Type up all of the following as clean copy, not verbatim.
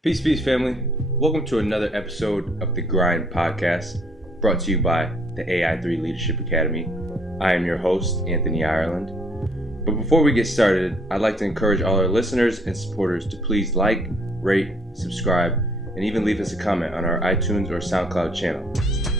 Peace, peace, family. Welcome to another episode of the Grind Podcast, brought to you by the AI3 Leadership Academy. I am your host, Anthony Ireland. But before we get started, I'd like to encourage all our listeners and supporters to please like, rate, subscribe, and even leave us a comment on our iTunes or SoundCloud channel.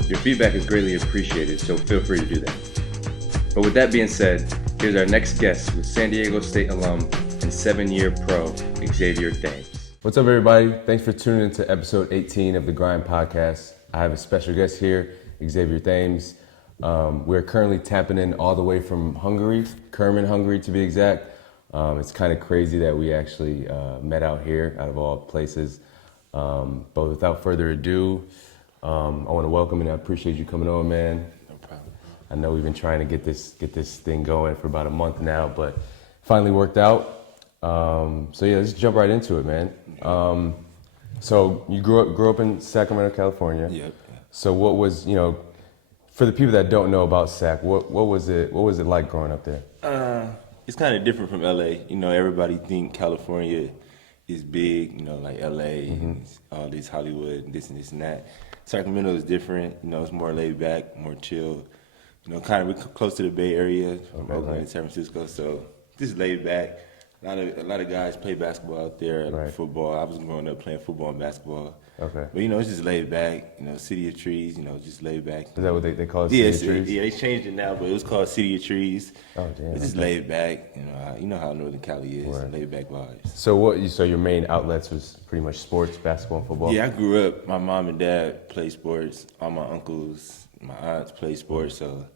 Your feedback is greatly appreciated, so feel free to do that. But with that being said, here's our next guest with San Diego State Alum and 7-year pro, Xavier Thames. What's up, everybody? Thanks for tuning in to episode 18 of the Grind Podcast. I have a special guest here, Xavier Thames. We're currently tapping in all the way from Hungary, Kermit, Hungary to be exact. It's kind of crazy that we actually met out here, out of all places. But without further ado, I want to welcome and I appreciate you coming on, man. No problem. I know we've been trying to get this thing going for about a month now, but finally worked out. So yeah, let's jump right into it, man. So you grew up in Sacramento, California. Yep. So what was, for the people that don't know about Sac, what was it like growing up there? It's kind of different from LA. Everybody think California is big, like LA and all this Hollywood and this and that. Sacramento is different. It's more laid back, more chill. Kind of close to the Bay Area, from Oakland and San Francisco. So just laid back. A lot of guys play basketball out there, Right. football. I was growing up playing football and basketball. Okay. But, it's just laid back, City of Trees, just laid back. Is that what they call it? Yeah, City of Trees? yeah, they changed it now, but it was called City of Trees. Oh, damn. It's just laid back, you know how Northern Cali is, Right. laid back vibes. So your main outlets was pretty much sports, basketball, and football? Yeah, I grew up, my mom and dad played sports, all my uncles, my aunts played sports, so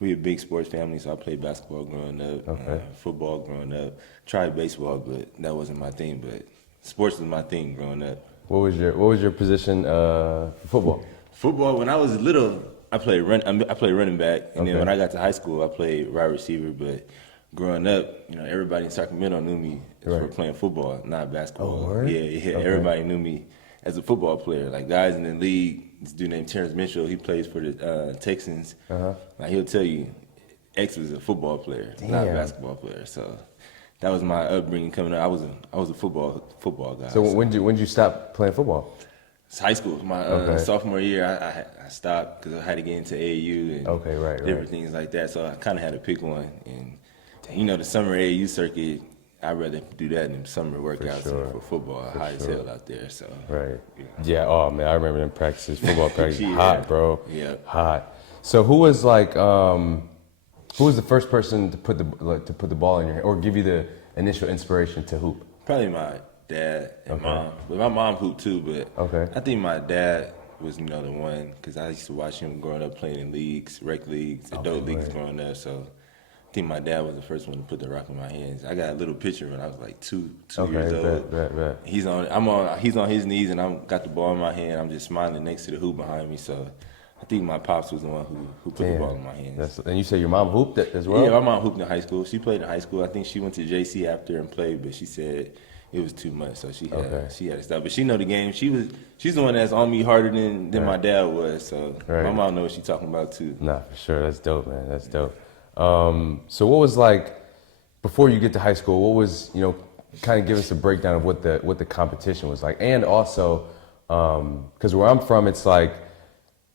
we a big sports family, so I played basketball growing up, Okay. football growing up. Tried baseball, but that wasn't my thing, but sports was my thing growing up. What was your position for football? Football, when I was little, I played running back, and Okay. then when I got to high school, I played wide receiver. But growing up, everybody in Sacramento knew me for Right. playing football, not basketball. Oh, word? Yeah, Okay. Everybody knew me as a football player. Like guys in the league, this dude named Terrence Mitchell, he plays for the Texans. Like he'll tell you, X was a football player, not a Damn. basketball player. So that was my upbringing coming up. I was a football guy. So when did you stop playing football? It's high school. My Okay. sophomore year, I stopped because I had to get into AAU and Okay, right. different things like that. So I kind of had to pick one. And the summer AAU circuit, I'd rather do that than summer workouts sure. for football. High as sure. hell out there. So Right. Yeah. Oh man, I remember them practices. Football practice, Yeah. hot, bro. Yeah. Hot. So who was the first person to put the ball in your hand or give you the initial inspiration to hoop? probably my dad and mom. But my mom hooped too. But Okay. I think my dad was the one because I used to watch him growing up playing in leagues, rec leagues, adult leagues right. growing up. So I think my dad was the first one to put the rock in my hands. I got a little picture when I was like two years old. Bet. He's on his knees and I'm got the ball in my hand. I'm just smiling next to the hoop behind me. So I think my pops was the one who put the ball in my hands. And you said your mom hooped it as well? Yeah, my mom hooped in high school. She played in high school. I think she went to JC after and played, but she said it was too much, so she had to stop. But she know the game. She's the one that's on me harder than my dad was. So my mom knows what she's talking about too. Nah, for sure. That's dope, man. That's dope. So what was like before you get to high school? What was kind of give us a breakdown of what the competition was like, and also because where I'm from, it's like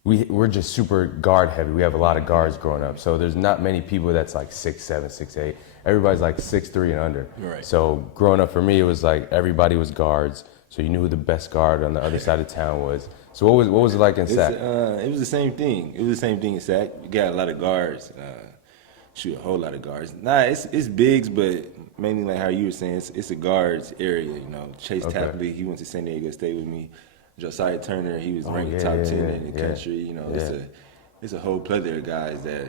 we're just super guard heavy. We have a lot of guards growing up, so there's not many people that's like 6'7", 6'8". Everybody's like 6'3" and under. Right. So growing up for me, it was like everybody was guards, so you knew who the best guard on the other side of town was. So what was it like in Sac? It was the same thing. It was the same thing in Sac. You got a lot of guards. A whole lot of guards. Nah, it's bigs, but mainly like how you were saying, it's a guards area. Chase Tapley, he went to San Diego State with me. Josiah Turner, he was ranked top 10 in the country. It's a whole plethora of guys that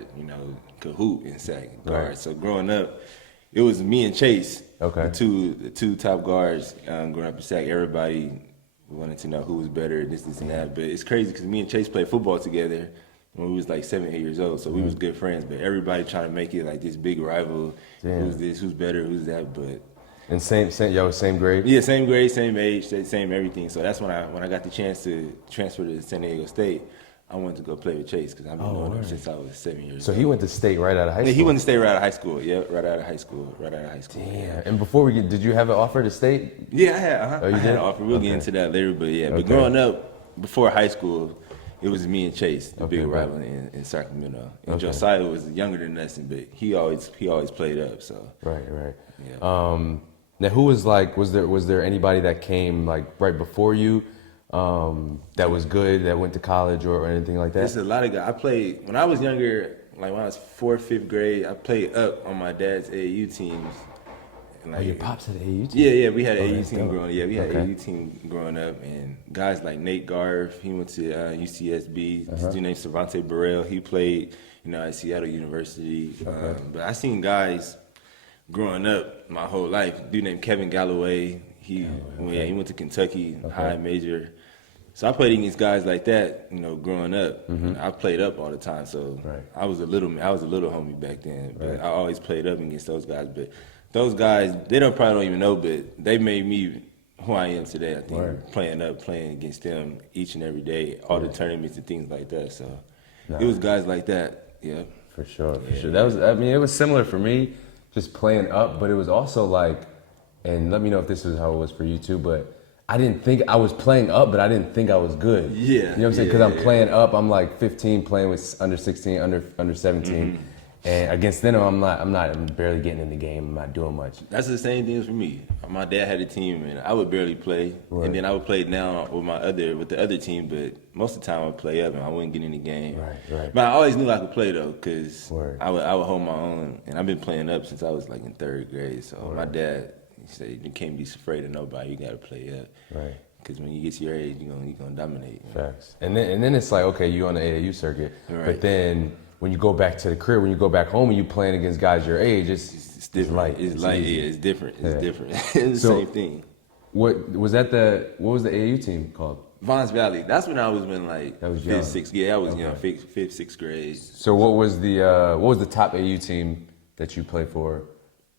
could hoop in Sac guards. Right. So growing up, it was me and Chase, Okay. the two top guards. Growing up in Sac, everybody wanted to know who was better, this and that. But it's crazy because me and Chase played football together when we was like 7, 8 years old. So we was good friends. But everybody trying to make it like this big rival. Damn. Who's this? Who's better? Who's that? But And same grade? yeah, same grade, same age, same everything. So that's when I got the chance to transfer to San Diego State. I wanted to go play with Chase because I've been knowing him since I was 7 years old. So he went to state right out of high school? Yeah, he went to state right out of high school. Yeah, right out of high school. Damn. Yeah. And before did you have an offer to state? Yeah, I had. Oh, you I had did? an offer. We'll get into that later, but yeah. Okay. But growing up, before high school, it was me and Chase, the big rival in Sacramento. And Josiah was younger than us, but he always played up. So Right. yeah. Now, who was like? Was there anybody that came like right before you that was good, that went to college or anything like that? There's a lot of guys. I played when I was younger. Like when I was 4th, 5th grade, I played up on my dad's AAU teams. And like, your pops had an AAU team? Yeah, we had an AAU team dope. growing up. Yeah, we had an AAU team growing up. And guys like Nate Garf, he went to UCSB. This dude named Savante Burrell, he played, at Seattle University. But I seen guys growing up my whole life. A dude named Kevin Galloway, he went to Kentucky, high major. So I played against guys like that, growing up. I played up all the time, so I was a little homie back then. But I always played up against those guys. But those guys, they probably don't even know, but they made me who I am today. I think playing against them each and every day, all the tournaments and things like that. So it was guys like that. Yeah, for sure. That was. I mean, it was similar for me, just playing up. But it was also like, and let me know if this is how it was for you too. But I didn't think I was playing up, but I didn't think I was good. Yeah. You know what I'm saying? Because I'm playing up. I'm like 15, playing with under 16, under 17. And against them, I'm barely getting in the game. I'm not doing much. That's the same thing for me. My dad had a team, and I would barely play. And then I would play down with the other team, but most of the time I would play up, and I wouldn't get in the game. Right. But I always knew I could play, though, because I would hold my own. And I've been playing up since I was, like, in 3rd grade. So my dad, he said, you can't be afraid of nobody. You got to play up. Right. Because when you get to your age, you're gonna dominate. Facts. And then it's like, okay, you on the AAU circuit. Right. But then when you go back to the crib, when you go back home and you playing against guys your age, it's different. It's different. It's different. It's the same thing. What was the AAU team called? Vons Valley. That's when I was in like that was 5th, 6th. Yeah, I was young, 5th, 6th grade. So what was the top AAU team that you played for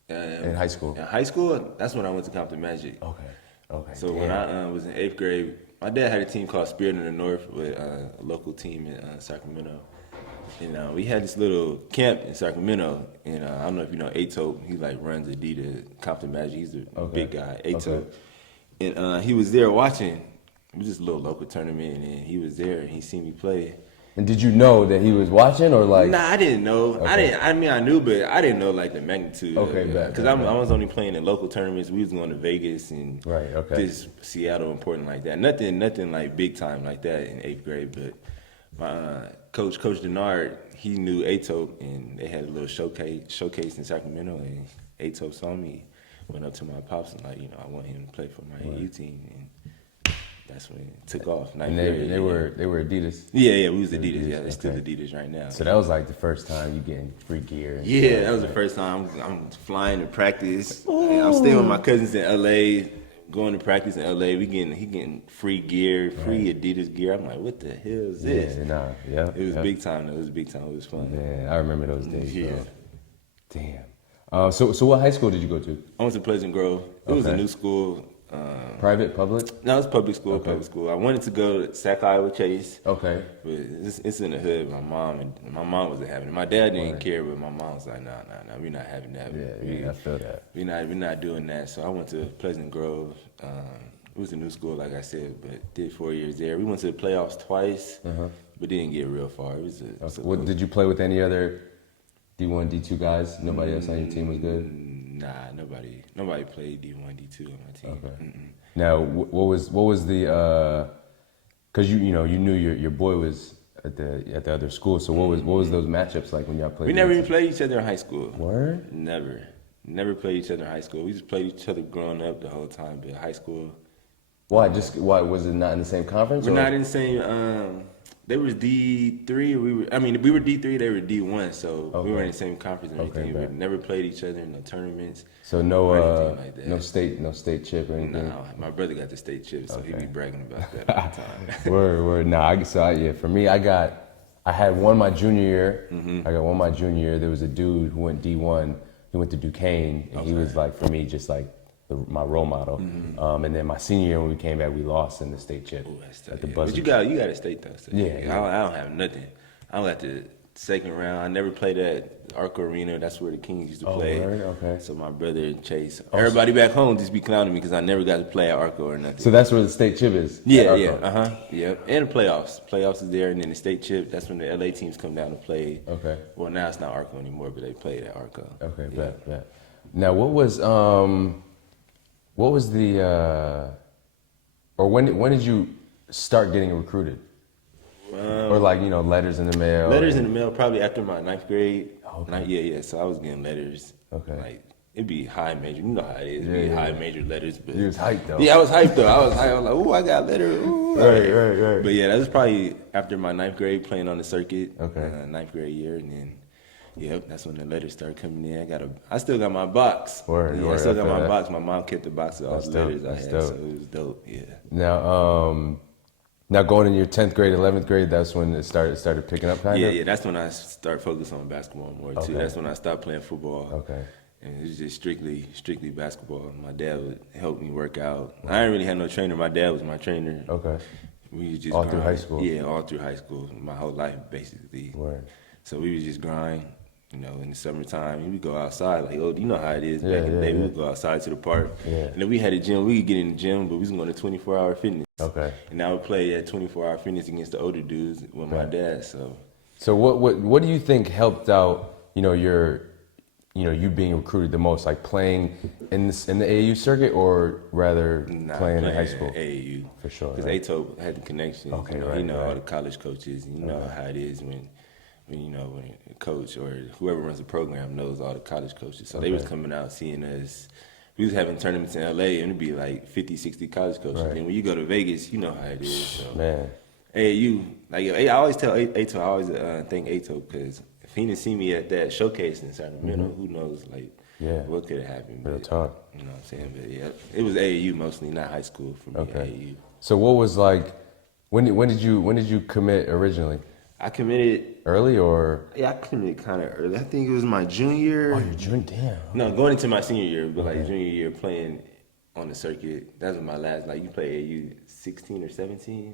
in high school? In high school, that's when I went to Compton Magic. Okay. So when I was in 8th grade, my dad had a team called Spirit in the North with a local team in Sacramento. And we had this little camp in Sacramento, and I don't know if you know Ato. He like runs Adidas, Compton Magic. He's a big guy, Ato. And he was there watching. It was just a little local tournament, and he was there, and he seen me play. And did you know that he was watching, or like? Nah, I didn't know. I mean, I knew, but I didn't know like the magnitude. Because I was only playing in local tournaments. We was going to Vegas and this Seattle, important like that. Nothing like big time like that in 8th grade. But my Coach Denard, he knew Ato, and they had a little showcase in Sacramento, and Ato saw me, went up to my pops and like, I want him to play for my AU team, and that's when it took off. And they were Adidas. Yeah, we was Adidas. Yeah, they're still Adidas right now. So that was like the first time you getting free gear. Yeah, that was the first time I'm flying to practice. And I'm staying with my cousins in LA, going to practice in LA. He getting free gear, free Adidas gear. I'm like, what the hell is this? It was big time. It was big time. It was fun. Yeah, I remember those days. Yeah. Bro. Damn. So what high school did you go to? I went to Pleasant Grove. It was a new school. Private, public? No, it's public school. Public school. I wanted to go to Sac Iowa Chase. Okay. But it's in the hood. My mom wasn't having it. My dad didn't care, but my mom was like, nah, we're not having that. Yeah, I feel that. We're not doing that. So I went to Pleasant Grove. It was a new school, like I said, but did 4 years there. We went to the playoffs twice, but didn't get real far. It was did you play with any other D1, D2 guys? Nobody else on your team was good? Nah, nobody played D1, D2 on my team. Okay. Now, what was the? Because you knew your boy was at the other school. So what was those matchups like when y'all played? We never even played each other in high school. Word? Never played each other in high school. We just played each other growing up the whole time. But high school. Why? Why was it not in the same conference? We're not in the same. They was D3. We were D3. They were D1. So we were in the same conference and everything. We never played each other in no tournaments. So no state chip or anything. No, my brother got the state chip, so he be bragging about that all the time. Word. Nah, for me, I had one my junior year. I got one my junior year. There was a dude who went D1. He went to Duquesne, and he was like, for me, just like my role model. And then my senior year when we came back, we lost in the state chip at the buzzer. But you got a state though. So Yeah. I don't have nothing. I don't got the second round. I never played at Arco Arena. That's where the Kings used to play. Right? Okay. So my brother and Chase, everybody back home just be clowning me because I never got to play at Arco or nothing. So that's where the state chip is? Yeah. Yep. And the playoffs. Playoffs is there, and then the state chip. That's when the LA teams come down to play. Okay. Well, now it's not Arco anymore, but they played at Arco. Okay, bet. Now, what was the, or when did you start getting recruited? Or like, letters in the mail? Letters in the mail probably after my 9th grade. Okay. Yeah. So I was getting letters. Okay. Like, it'd be high major. You know how it is. It'd be high major letters. But you was hyped though. Yeah, I was hyped though. I was like, ooh, I got letters. Ooh. Right. But yeah, that was probably after my 9th grade playing on the circuit. Okay. 9th grade year, and then that's when the letters started coming in. I still got my box. I still got my box. My mom kept the box of all the letters I had, so it was dope. Yeah. Now going in your 10th grade, 11th grade, that's when it started picking up kind of? Yeah, that's when I started focusing on basketball more too. That's when I stopped playing football. Okay. And it was just strictly basketball. My dad would help me work out. I didn't really have no trainer. My dad was my trainer. Okay. We was just all grind. through high school? Yeah, all through high school. My whole life, basically. Word. So we would just grind. In the summertime, we go outside. Like, you know how it is. Back in the day, we would go outside to the park. Yeah. And then we had a gym. We could get in the gym, but we was going to 24-hour fitness. Okay. And I would play at 24-hour fitness against the older dudes with my dad. So what do you think helped out? You being recruited the most, like playing in the AAU circuit, or rather playing in high school? AAU for sure. Because Ato had the connection. Okay, He know all the college coaches. You know how it is when a coach or whoever runs the program knows all the college coaches. So they was coming out seeing us. We was having tournaments in LA, and it'd be like 50, 60 college coaches. Right. And when you go to Vegas, you know how it is. So. Man. AAU, like I always tell Ato, I always thank Ato, because if he didn't see me at that showcase in Sacramento, who knows, what could have happened. Real talk. You know what I'm saying? But yeah, it was AAU mostly, not high school for me. Okay. AAU. So what was when did you commit originally? I committed early, or? Yeah, I committed kind of early. I think it was my junior year. Oh, your junior, damn. No, going into my senior year, but junior year playing on the circuit. That was my last. You play AU 16 or 17.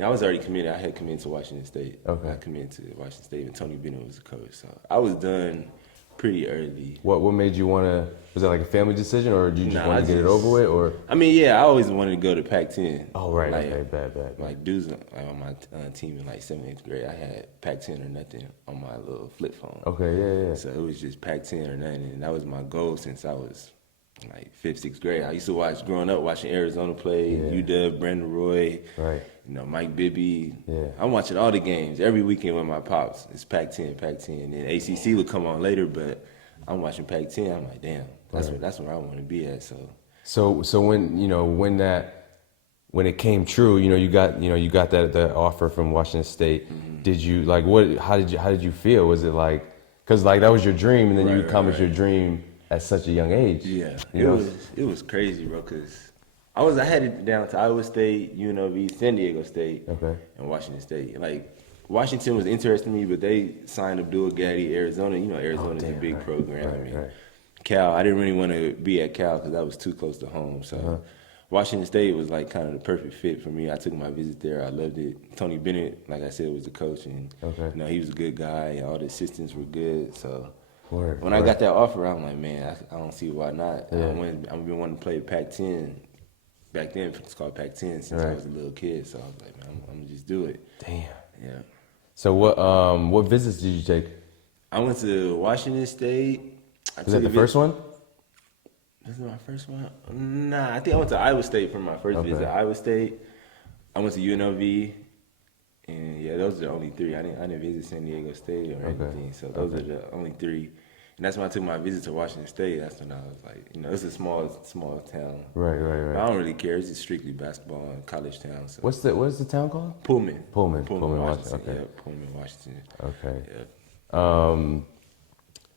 I was already committed. I had committed to Washington State. Okay. I committed to Washington State, and Tony Bennett was the coach. So I was done pretty early. What made you want to? Was that like a family decision, or did you just want to get it over with? Or I always wanted to go to Pac-10. Oh right, okay, bad. Like dudes on my team in 7th, 8th grade, I had Pac-10 or nothing on my little flip phone. Okay, yeah. So it was just Pac-10 or nothing, and that was my goal since I was 5th, 6th grade. I used to watching Arizona play, UW, Brandon Roy, right. Mike Bibby. Yeah. I'm watching all the games every weekend with my pops. It's Pac-10. And then ACC would come on later, but I'm watching Pac-10. I'm like, damn, that's where I want to be at. So when it came true, you got that offer from Washington State. Mm-hmm. Did you how did you feel? Was it because that was your dream, and then you accomplished your dream at such a young age? Yeah, it was crazy, bro. Cause I headed down to Iowa State, UNLV, San Diego State, and Washington State. Washington was interested in me, but they signed Abdul Gaddy, Arizona. Arizona's a big program. Right. Cal, I didn't really want to be at Cal because that was too close to home. So Washington State was kind of the perfect fit for me. I took my visit there. I loved it. Tony Bennett, like I said, was the coach, and he was a good guy. All the assistants were good. So when I got that offer, I'm like, man, I don't see why not. Yeah. I've been wanting to play Pac-10. Back then, it's called Pac-10 since I was a little kid. So I was like, man, I'm going to just do it. Damn. Yeah. So what visits did you take? I went to Washington State. Was that the first one? This is my first one? Nah, I think I went to Iowa State for my first visit. Iowa State. I went to UNLV. And those are the only 3. I didn't visit San Diego State or anything. So those are the only 3. And that's when I took my visit to Washington State. That's when I was like, it's a small town. Right. I don't really care. It's just strictly basketball and college town. So. What's the town called? Pullman, Washington. Okay. Yeah, Pullman, Washington. Okay. Yeah.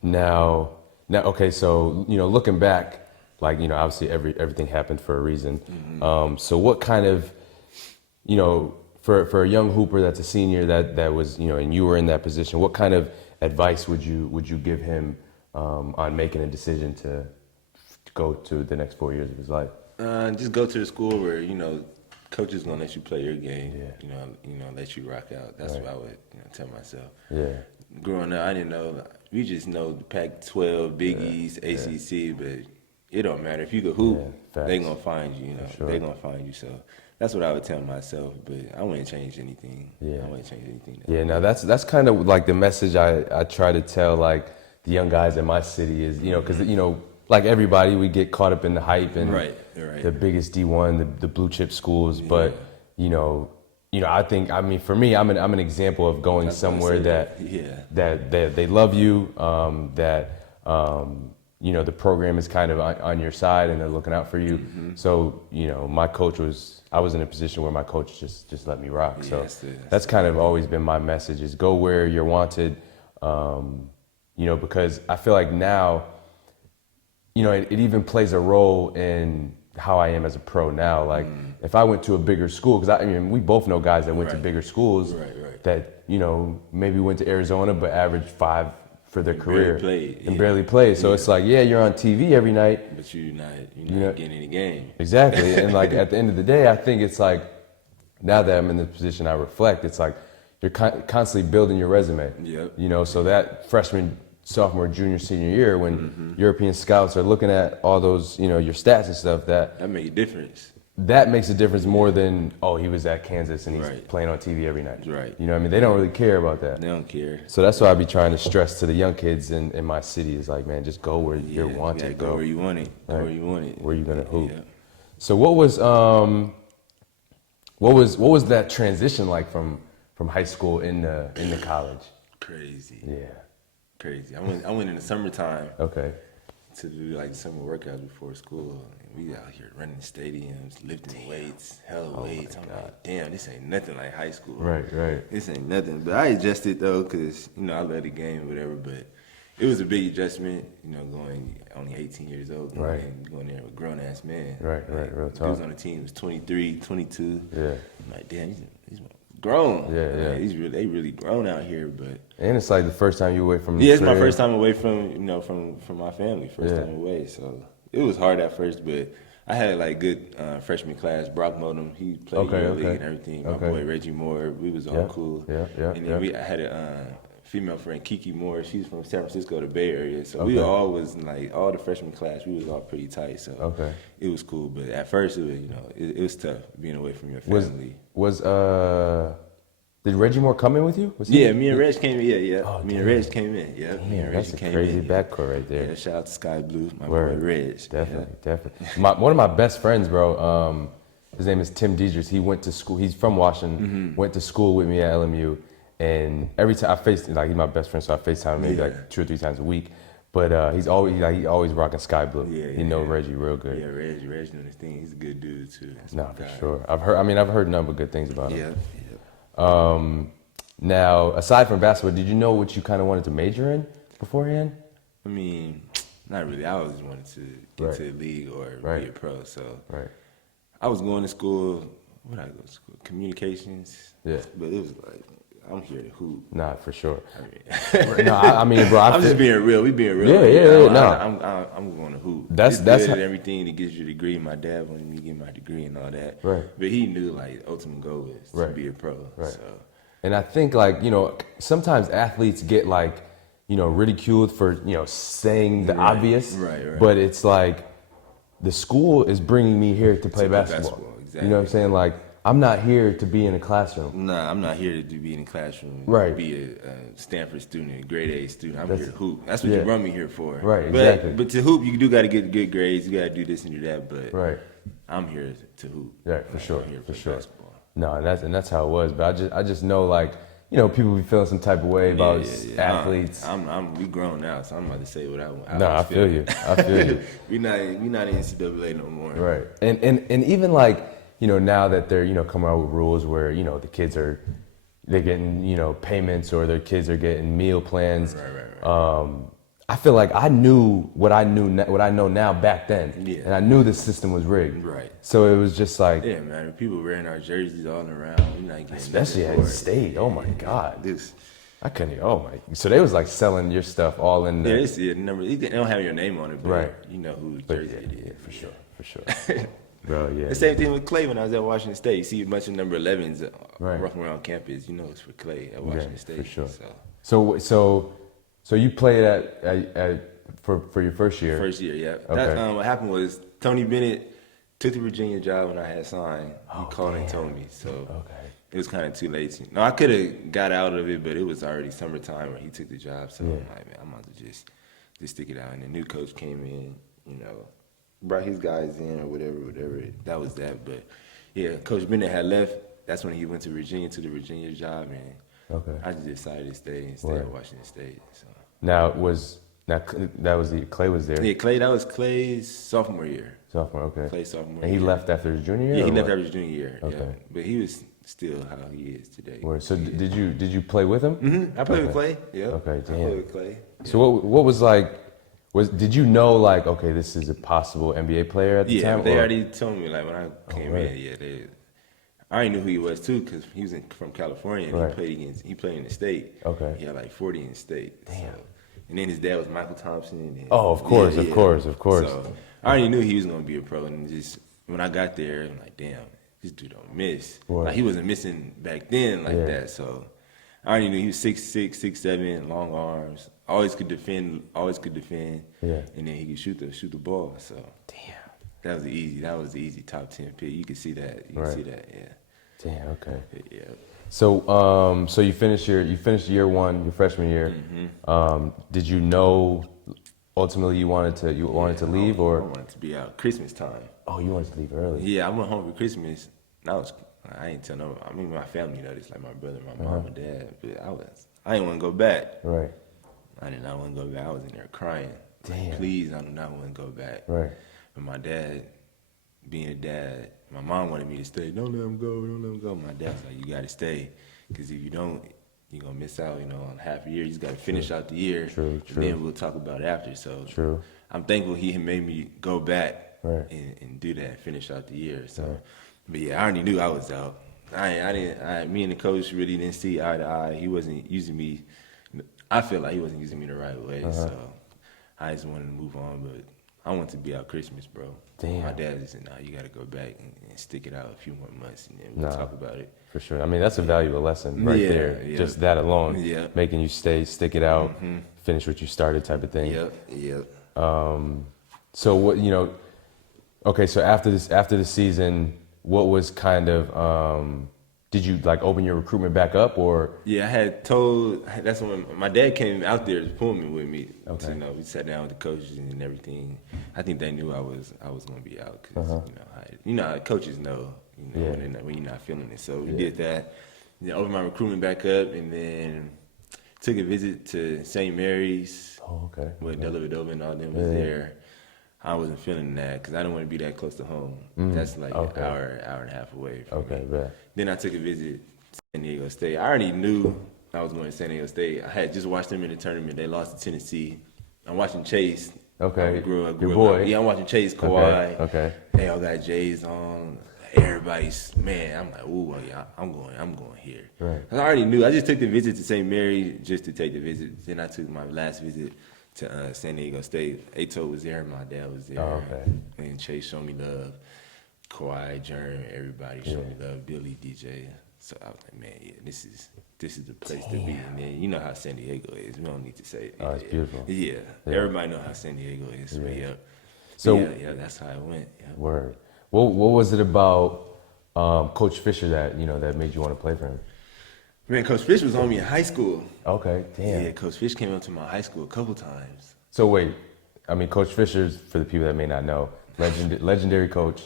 Now, okay. So looking back, obviously everything happened for a reason. Mm-hmm. So what kind of, for a young hooper that's a senior that was and you were in that position, what kind of advice would you give him on making a decision go to the next 4 years of his life? Just go to the school where, coach is gonna let you play your game. Yeah. Let you rock out. That's what I would tell myself. Yeah. Growing up, I didn't know. We just know the Pac-12, Big East, ACC, but it don't matter if you go hoop. They gonna find you. Sure. They gonna find you. So that's what I would tell myself. But I wouldn't change anything. Yeah. I wouldn't change anything. Yeah. Now that's kind of like the message I try to tell like the young guys in my city is because like everybody, we get caught up in the hype and the biggest D1, the blue chip schools. But I mean, for me, I'm an example of going somewhere that they love you, the program is kind of on your side and they're looking out for you. Mm-hmm. So my coach I was in a position where my coach just let me rock. So that's kind of always been my message: is go where you're wanted. Because I feel like now. It even plays a role in how I am as a pro now. Like, if I went to a bigger school, because we both know guys that went to bigger schools that, maybe went to Arizona but averaged 5 for their career barely played. So it's like, you're on TV every night. But you're not getting in the game. Exactly. And like, at the end of the day, I think it's like, now that I'm in the position I reflect, it's like, you're constantly building your resume. Yep. So that freshman, sophomore, junior, senior year, when European scouts are looking at all those, your stats and stuff, that makes a difference. That makes a difference more than, he was at Kansas and he's playing on TV every night. Right. They don't really care about that. They don't care. So that's why I be trying to stress to the young kids in my city is like, man, just go where you're wanted. You go where you want it. Right. Where you want it. Where you gonna hoop. Yeah. So what was that transition like from high school into college? Crazy. Yeah. Crazy. I went in the summertime. Okay. To do like summer workouts before school. And we out here running stadiums, lifting weights, weights. I'm like, damn, this ain't nothing like high school. Right. This ain't nothing. But I adjusted though, cause I love the game or whatever. But it was a big adjustment. Going only 18 years old, going there with grown ass men. Right. Real talk. Dudes on the team was 23, 22. Yeah. I'm like, damn, these grown. Yeah. They really grown out here, but. And it's like the first time you away from. Yeah, it's my first time away from from my family. First time away, so it was hard at first, but I had like good freshman class. Brock Modem, he played EuroLeague and everything. My boy Reggie Moore, we was all cool. Yeah. And then I had a female friend, Kiki Moore. She's from San Francisco, the Bay Area. So we all was like all the freshman class. We was all pretty tight. So it was cool. But at first, it was it was tough being away from your family. Did Reggie Moore come in with you? Me and Reg came in. Yeah. Oh, me and Reg came in. Yeah. That's a crazy backcourt right there. Yeah. Shout out to Sky Blue, my boy Reg. Definitely. One of my best friends, bro. His name is Tim Diedrich. He went to school. He's from Washington. Went to school with me at LMU. And every time he's my best friend, so I FaceTime him maybe like 2 or 3 times a week. But he's always rocking Sky Blue. He know Reggie real good. Yeah, Reg doing his thing. He's a good dude too. For sure. I've heard none but good things about him. Yeah. Now, aside from basketball, did you know what you kind of wanted to major in beforehand? I mean, not really. I always wanted to get to the league or be a pro. So I was going to school. What did I go to school? Communications. Yeah. But it was like, I'm here to hoop. Nah, for sure. I mean, bro. I'm just being real. We being real. Yeah. I'm going to hoop. That's everything that gives you a degree. My dad wanted me to get my degree and all that. Right. But he knew like the ultimate goal is to be a pro. Right. So. And I think like sometimes athletes get like ridiculed for saying the obvious. Right. But it's like the school is bringing me here to play basketball. Exactly. You know what I'm saying? Like, I'm not here to be in a classroom. Nah, I'm not here to be in a classroom. Right. Be a Stanford student, a grade A student. I'm here to hoop. That's what you run me here for. Right, exactly. But to hoop, you do got to get good grades. You got to do this and do that. But I'm here to hoop. Right, for sure. For sure. Basketball. No, and that's how it was. But I just know like people be feeling some type of way about athletes. We grown now, so I'm about to say what I No, I feel you. we not in NCAA no more. Right. And even like. Now that they're, coming out with rules where, the kids they're getting, payments or their kids are getting meal plans. Right. I feel like I knew what I know now back then. Yeah. And I knew the system was rigged. Right. So it was just like. Yeah, man. People wearing our jerseys all around. We're not getting especially at state. Oh my God. I couldn't. Oh my! So they was like selling your stuff all in there. Yeah, it's the number. They don't have your name on it, but Right. you know whose But jersey it is. for sure. Bro, yeah. The same thing with Clay when I was at Washington State. You see a bunch of number 11s Right. roughing around campus. You know it's for Clay at Washington State. For sure. So So you played for your first year. first year, yeah. Okay. That, what happened was Tony Bennett took the Virginia job when I had signed. He called and told me. So it was kind of too late. No, I could have got out of it, but it was already summertime when he took the job. So I'm like, man, I'm about to just stick it out. And the new coach came in, you know, brought his guys in or whatever. That was that. But yeah, Coach Bennett had left. That's when he went to the Virginia job, and I just decided to stay and stay at Washington State. So Clay was there. Yeah, Clay. That was Clay's sophomore year. Sophomore, okay. Clay sophomore. And he left after his junior year. Yeah, he left what? after his junior year. Okay. Yeah, but he was still how he is today. So did you play with him? Mm-hmm. I played with Clay. Yeah. Okay, damn. I played with Clay. Yeah. So what was like? Did you know like, okay, this is a possible NBA player at the time? Yeah, they already told me like when I came in. Yeah, I already knew who he was too because he was from California and he played in the state. Okay. He had like 40 in the state. Damn. So, and then his dad was Michael Thompson. And, of course. So I already knew he was gonna be a pro, and just when I got there, I'm like, damn, this dude don't miss. Right. Like he wasn't missing back then like that. So I already knew he was 6'6", 6'7", long arms. Always could defend. Yeah. And then he could shoot the ball. So damn, that was the easy top 10 pick. You could see that. You can see that. Yeah. Damn. Okay. Yeah. So so you finished year one, your freshman year. Mm-hmm. Did you know ultimately you wanted to leave or? I wanted to be out Christmas time. Oh, you wanted to leave early. Yeah, I went home for Christmas. I ain't tell no. I mean, my family know this, like my brother, my mom, my dad. But I didn't want to go back. Right. I did not want to go back. I was in there crying. Damn. Like, please, I do not want to go back. Right. But my dad, being a dad, my mom wanted me to stay. Don't let him go. Don't let him go. My dad's like, you got to stay, because if you don't, you're gonna miss out. You know, on half a year. You just got to finish out the year. True. And then we'll talk about it after. So true. I'm thankful he made me go back right. and do that, finish out the year. So, but yeah, I already knew I was out. Me and the coach really didn't see eye to eye. He wasn't using me. I feel like he wasn't using me the right way. So I just wanted to move on. But I wanted to be out Christmas, bro. Damn. My dad just said, "Nah, you got to go back and stick it out a few more months, and then we'll talk about it." For sure. I mean, that's a valuable lesson right there. Yeah. Just that alone, making you stay, stick it out, finish what you started, type of thing. Yep. So what Okay, so after the season, what was kind of? Did you like open your recruitment back up, or? Yeah, I had told. That's when my dad came out there to Pullman with me. Okay. So, we sat down with the coaches and everything. I think they knew I was going to be out because coaches know when you're not feeling it. So we did that. Then opened my recruitment back up, and then took a visit to St. Mary's. Oh, okay. Where Dellavedova and all them was there. I wasn't feeling that because I didn't want to be that close to home. That's like an hour and a half away from me. Then I took a visit to San Diego State. I already knew I was going to San Diego State. I had just watched them in the tournament. They lost to Tennessee. I'm watching Chase. Okay. Grew up. Your boy. Yeah, I'm watching Chase, Kawhi. Okay. They all got J's on. Everybody's, man, I'm like, ooh, yeah, I'm going here. Right. I already knew. I just took the visit to St. Mary just to take the visit. Then I took my last visit to San Diego State. Ato was there, my dad was there. Oh, okay. And Chase showed me love. Kawhi, Jern, everybody showed me love. Billy, DJ. So I was like, man, yeah, this is the place to be. And then you know how San Diego is. We don't need to say it. Oh, it's beautiful. Yeah. Everybody know how San Diego is. So yeah, that's how it went. Yeah. Word. What was it about Coach Fisher that made you want to play for him? Man, Coach Fish was on me in high school. Okay, damn. Yeah, Coach Fish came up to my high school a couple times. So wait, I mean, Coach Fisher's, for the people that may not know, legendary coach,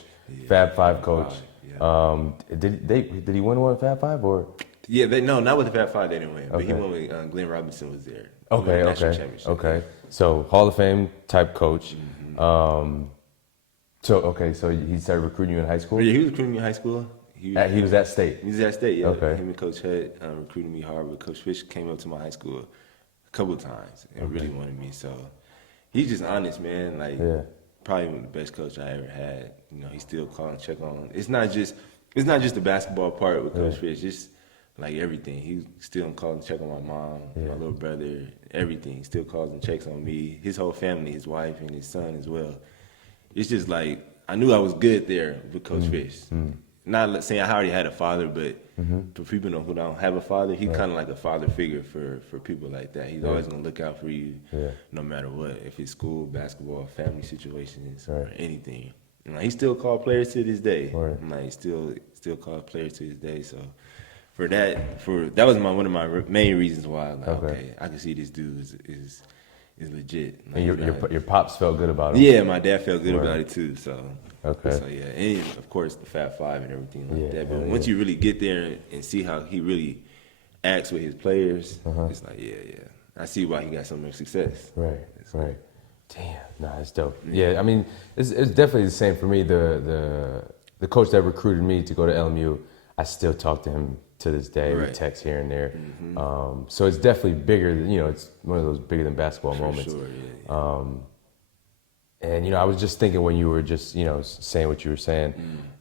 Fab Five coach. Did he win one Fab Five or? Yeah, not with the Fab Five they didn't win, but he won with Glenn Robinson was there. Okay. So Hall of Fame type coach. So he started recruiting you in high school? Yeah, he was recruiting me in high school. He was at State? He was at State, yeah. Okay. Him and Coach Hutt recruited me hard, but Coach Fish came up to my high school a couple of times and really wanted me. So he's just honest, man. Like, probably one of the best coach I ever had. He still call and check on. It's not just the basketball part with Coach Fish. Just like everything. He still calls and check on my mom, my little brother, everything. He still calls and checks on me, his whole family, his wife and his son as well. It's just like, I knew I was good there with Coach Fish. Not saying I already had a father, but for people who don't have a father, he's kind of like a father figure for people like that. He's always going to look out for you no matter what, if it's school, basketball, family situations, or anything. And like, he still calls players to this day. Like, he still calls players to this day. So that was one of my main reasons why, like, okay, I can see this dude is legit. Like, and your pops felt good about it? Yeah, my dad felt good about it too. So okay. So yeah, and of course the Fat Five and everything like that. But once you really get there and see how he really acts with his players, it's like I see why he got so much success. Right. Damn, that's dope. Yeah, I mean, it's definitely the same for me. The coach that recruited me to go to LMU, I still talk to him to this day. We text here and there. So it's definitely bigger than, it's one of those bigger than basketball moments. Sure, and I was just thinking when you were just saying what you were saying,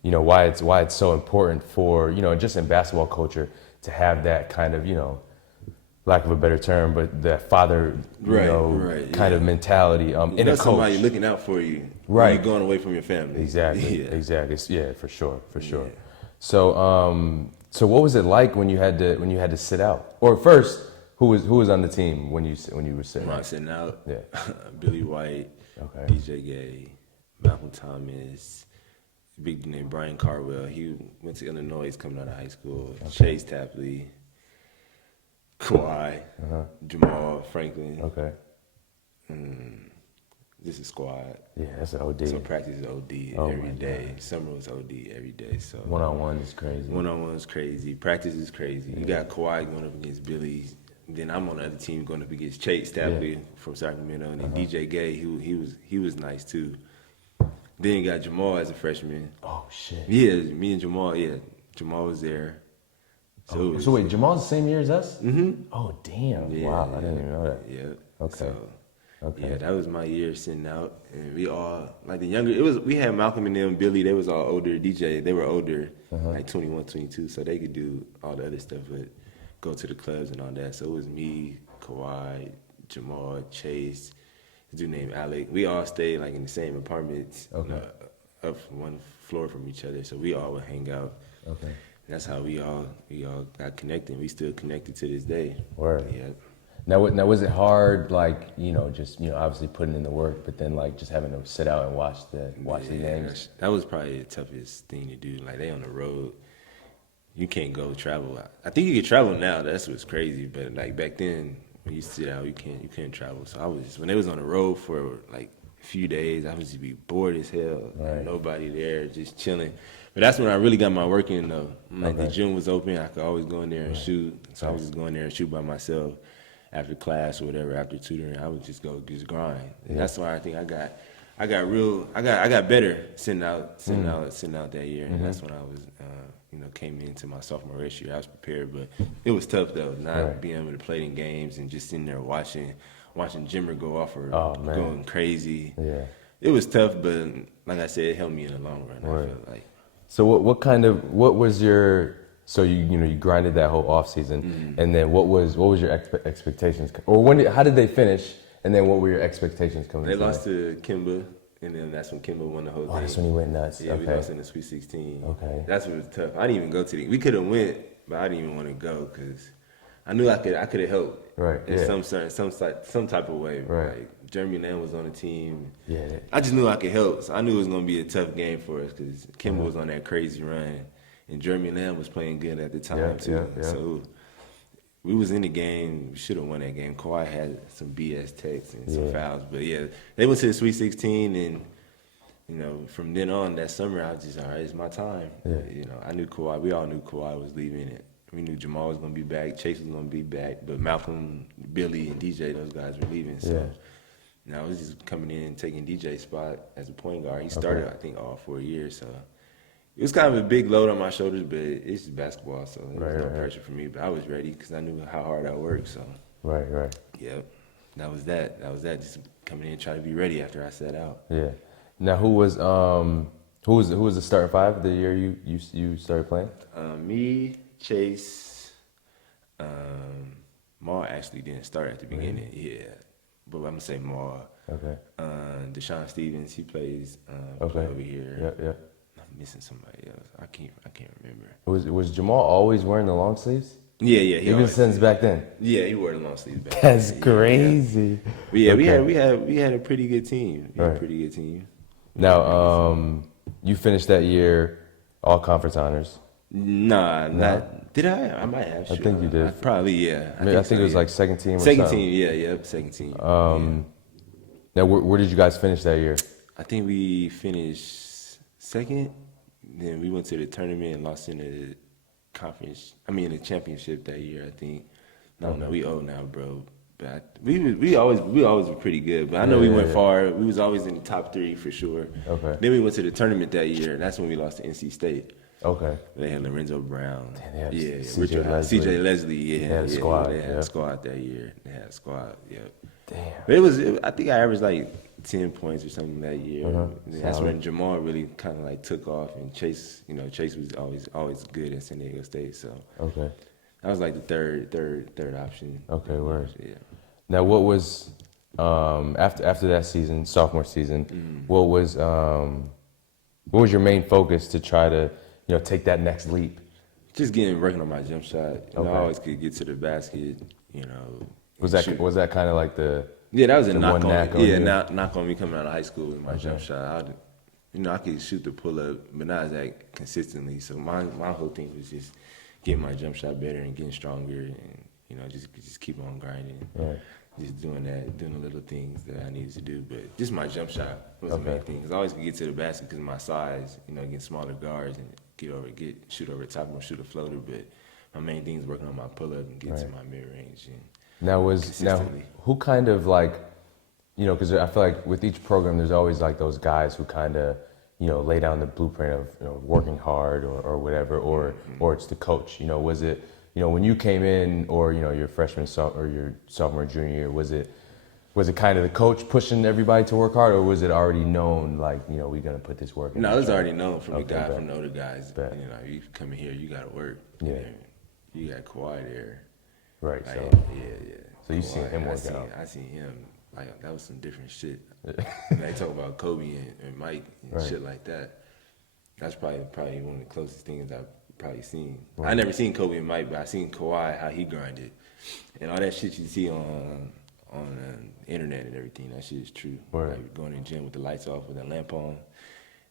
why it's so important for just in basketball culture to have that kind of lack of a better term, but that father kind of mentality in a coach. Somebody looking out for you when you're going away from your family. Exactly. Yeah, for sure. So so what was it like when you had to sit out? Or first, who was on the team when you were sitting out? When I was sitting out, Yeah. Billy White, DJ Gay, Malcolm Thomas, a big dude named Brian Carwell. He went to Illinois coming out of high school. Chase Tapley, Kawhi, Jamal Franklin. Okay. This is squad. Yeah, that's an OD. So practice is OD every day. Summer was OD every day. So one-on-one is crazy. One-on-one is crazy. Practice is crazy. You got Kawhi going up against Billy. Then I'm on the other team going up against Chase Tapley from Sacramento, and then DJ Gay, he was nice too. Then you got Jamal as a freshman. Oh shit. Yeah, me and Jamal. Yeah, Jamal was there. So wait, Jamal's the same year as us? Oh damn! Yeah, wow, I didn't even know that. Yeah. Okay. So, okay. Yeah, that was my year sitting out, and we all like the younger. We had Malcolm and them, Billy. They was all older. DJ, they were older, like 21, 22, so they could do all the other stuff, but go to the clubs and all that. So it was me, Kawhi, Jamal, Chase, this dude named Alec. We all stayed like in the same apartments, up one floor from each other. So we all would hang out. Okay. That's how we all got connected. We still connected to this day. Word. Yeah. Now was it hard, like just obviously putting in the work, but then like just having to sit out and watch the games? That was probably the toughest thing to do. Like they on the road, you can't go travel. I think you can travel now. That's what's crazy. But like back then, when you sit out, you couldn't travel. So when they was on the road for like a few days, I was just be bored as hell. Like, nobody there, just chilling. But that's when I really got my work in though. Like the gym was open, I could always go in there and shoot. So I was just going there and shoot by myself after class or whatever, after tutoring. I would just grind. And that's why I think I got better sitting out that year. And that's when I was came into my sophomore year. I was prepared, but it was tough though, not being able to play in games and just sitting there watching Jimmer go off or going crazy. Yeah. It was tough, but like I said, it helped me in the long run. I feel like. So what was your, so you grinded that whole off season, and then what was your expectations, or how did they finish, and then what were your expectations coming? They lost to Kimba, and then that's when Kimba won the whole thing. Oh, that's when he went nuts. Yeah, we lost in the Sweet 16. Okay. That's what was tough. I didn't even go to we could have went, but I didn't even want to go because I knew I could have helped. Right. In some type of way. Right. Like Jeremy Lamb was on the team. Yeah. I just knew I could help. So I knew it was gonna be a tough game for us because Kimba was on that crazy run, and Jeremy Lamb was playing good at the time too. Yeah. So we was in the game. We should have won that game. Kawhi had some BS texts and some fouls, but yeah, they went to the Sweet 16, and from then on that summer, I was just all right. It's my time. Yeah. I knew Kawhi. We all knew Kawhi was leaving it. We knew Jamal was gonna be back. Chase was gonna be back, but Malcolm, Billy, and DJ, those guys were leaving. So. Now I was just coming in and taking DJ's spot as a point guard. He started, I think, all 4 years. So it was kind of a big load on my shoulders, but it's just basketball, so there was no pressure for me. But I was ready because I knew how hard I worked. So right. Yep, that was that. Just coming in, trying to be ready after I sat out. Yeah. Now who was the starting five the year you started playing? Me, Chase, Maul actually didn't start at the beginning. Really? Yeah, but I'm gonna say Maul. Okay. Deshaun Stevens, he plays okay. over here. Yeah. I'm missing somebody else. I can't remember. Was Jamal always wearing the long sleeves? Yeah. Even since back then. Yeah, he wore the long sleeves back That's then. crazy. But yeah, we had a pretty good team. Now, you finished that year all conference honors. Nah, not. Did I? I might have. I think you did. Probably, yeah. I think it was like second team. Second team, second team. Now, where did you guys finish that year? I think we finished second. Then we went to the tournament and lost in the the championship that year. I think. I don't know. We old now, bro. But we always were pretty good. But I know we went far. We was always in the top 3 for sure. Okay. Then we went to the tournament that year. That's when we lost to NC State. Okay. They had Lorenzo Brown. CJ Leslie. Yeah. They had a squad. They had a squad that year. They had a squad. Yeah. Damn. But I think I averaged like 10 points or something that year. Uh-huh. That's when Jamal really kind of like took off, and Chase was always good at San Diego State. So okay. That was like the third option. Okay, word. Yeah. Now, what was after that season, sophomore season? What was your main focus to try to take that next leap? Just working on my jump shot. I always could get to the basket. Was that kind of like the that was a knock on me. Knock on me coming out of high school with my jump shot. I could shoot the pull up, but not that consistently. So my whole thing was just getting my jump shot better and getting stronger, and just keep on grinding. Right. Just doing the little things that I needed to do. But just my jump shot was the main thing. Because I always could get to the basket because of my size, getting smaller guards and shoot over the top or shoot a floater. But my main thing is working on my pull up and getting to my mid range. Now who kind of like, because I feel like with each program there's always like those guys who kind of lay down the blueprint of working hard or whatever, or it's the coach. Was it when you came in, or your freshman or your sophomore junior year, was it kind of the coach pushing everybody to work hard, or was it already known like we're gonna put this work in? No, it was already known from the older guys. You come in here, you gotta work. Yeah. You got Kawhi there. Right. Like, so So you seen him work out? I seen him. Like that was some different shit. They talk about Kobe and Mike and shit like that. That's probably one of the closest things I've probably seen. Right. I never seen Kobe and Mike, but I seen Kawhi, how he grinded, and all that shit you see on the internet and everything. That shit is true. Right. Like going to the gym with the lights off, with a lamp on,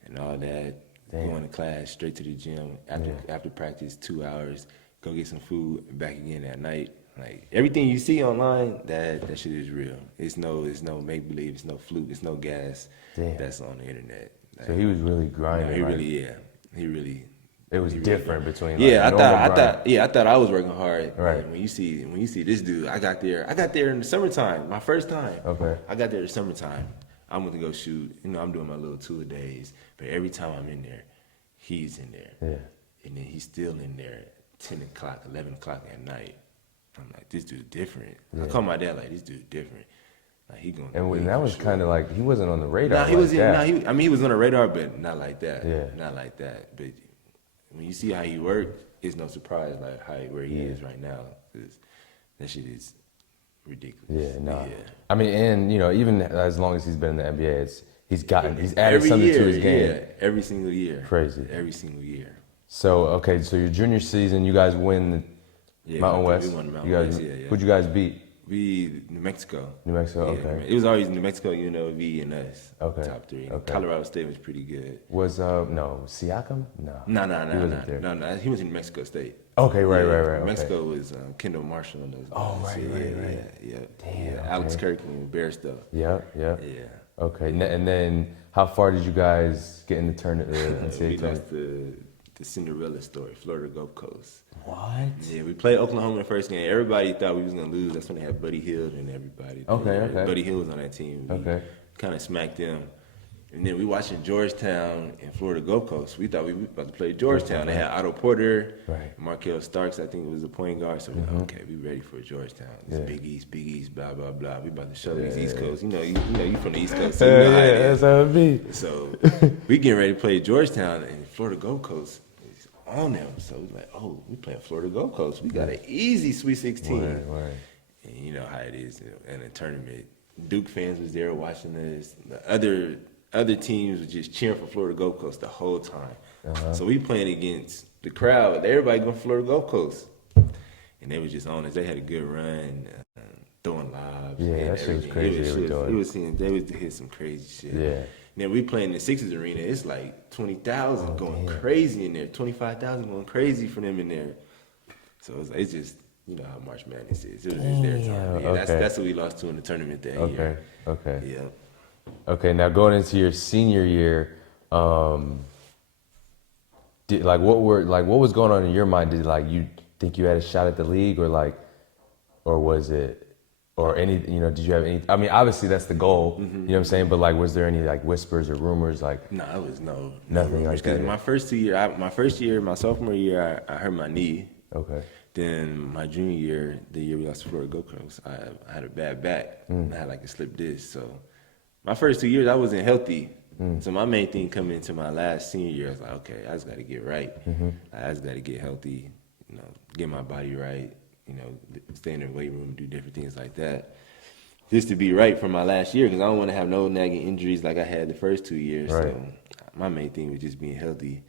and all that. Damn. Going to class, straight to the gym after practice, 2 hours. Go get some food, and back again at night. Like everything you see online, that shit is real. It's no make believe. It's no fluke. It's no gas. Damn. That's on the internet. Like, So he was really grinding. He really. It was different between. I thought I was working hard. Right. Like, when you see this dude, I got there in the summertime. My first time. Okay. I got there in the summertime. I went to go shoot. I'm doing my little 2 a days. But every time I'm in there, he's in there. Yeah. And then he's still in there at 10 o'clock, 11 o'clock at night. I'm like, this dude different. I call my dad like, this dude different. Like he going. And when that was kind of like he wasn't on the radar. He was on the radar, but not like that. Yeah. Not like that. But when you see how he worked, it's no surprise like where he is right now. 'Cause that shit is ridiculous. Yeah, no. Yeah. I mean, and even as long as he's been in the NBA, he's added something to his game. Yeah, every single year. Crazy. Every single year. So so your junior season, you guys win the Mountain West. We won the Mountain West. Who'd you guys beat? We New Mexico. New Mexico. Okay. It was always New Mexico, UNLV, and us. Okay. Top 3. Okay. Colorado State was pretty good. Was Siakam? No. No. He wasn't there. No. He was in New Mexico State. Okay, right. New Mexico was Kendall Marshall and those guys. Oh, right. Yeah. Damn. Yeah. Alex Kirk and Barstow. Yeah. Yeah. Okay, and then how far did you guys get in the tournament? We lost the Cinderella story, Florida Gulf Coast. What? Yeah, we played Oklahoma in the first game. Everybody thought we was gonna lose. That's when they had Buddy Hield and everybody. Okay. Buddy Hield was on that team. We kind of smacked them. And then we watching Georgetown and Florida Gulf Coast. We thought we were about to play Georgetown. They had Otto Porter, Markel Starks, I think it was the point guard. So we like, okay, we ready for Georgetown. It's Big East, blah, blah, blah. We about to show these East Coast. You from the East Coast, so you know how it is. That's how it be. So we getting ready to play Georgetown and Florida Gulf Coast. on them. So we like, oh, we playing Florida Gulf Coast. We got an easy Sweet 16. Right. And you know how it is in a tournament. Duke fans was there watching us. The other teams were just cheering for Florida Gulf Coast the whole time. So we playing against the crowd. Everybody going Florida Gulf Coast. And they was just on us. They had a good run, throwing lobs. Yeah, that shit was crazy. They would hit some crazy shit. Yeah. Then we playing in the Sixers arena. It's like 20,000 going crazy in there. 25,000 going crazy for them in there. So it's just, you know how March Madness is. It was just their time. Yeah, that's what we lost to in the tournament that year. Okay. Yeah. Okay. Now going into your senior year, what was going on in your mind? Did you think you had a shot at the league, or was it? Or any, did you have any? I mean, obviously that's the goal. You know what I'm saying? But was there any whispers or rumors? No, it was nothing like that. My first year, my sophomore year, I hurt my knee. Okay. Then my junior year, the year we lost to Florida Gulf Coast, I had a bad back. I had a slip disc. So my first 2 years, I wasn't healthy. So my main thing coming into my last senior year, I was like, okay, I just got to get right. I just got to get healthy. Get my body right. Stay in the weight room, do different things like that, just to be right for my last year, because I don't want to have no nagging injuries like I had the first 2 years. Right. So my main thing was just being healthy,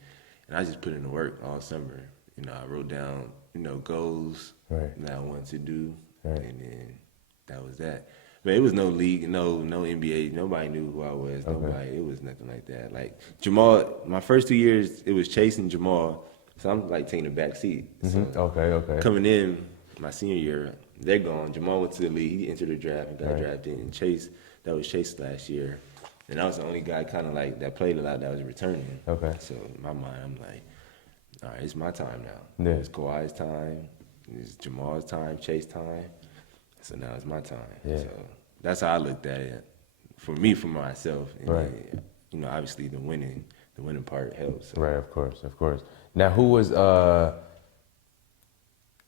and I just put in the work all summer. I wrote down, goals that I wanted to do, and then that was that. But it was no league, no NBA. Nobody knew who I was. It was nothing like that. Like Jamal, my first 2 years, it was Chase and Jamal. So I'm taking the back seat. So Okay. coming in my senior year, they're gone. Jamal went to the league. He entered the draft and got drafted. And Chase, that was Chase last year. And I was the only guy kind of that played a lot that was returning. Okay. So in my mind, I'm like, all right, it's my time now. Yeah. It's Kawhi's time. It's Jamal's time, Chase's time. So now it's my time. Yeah. So that's how I looked at it. For me, for myself. And then, obviously the winning part helps. So. Right, of course. Now, who was,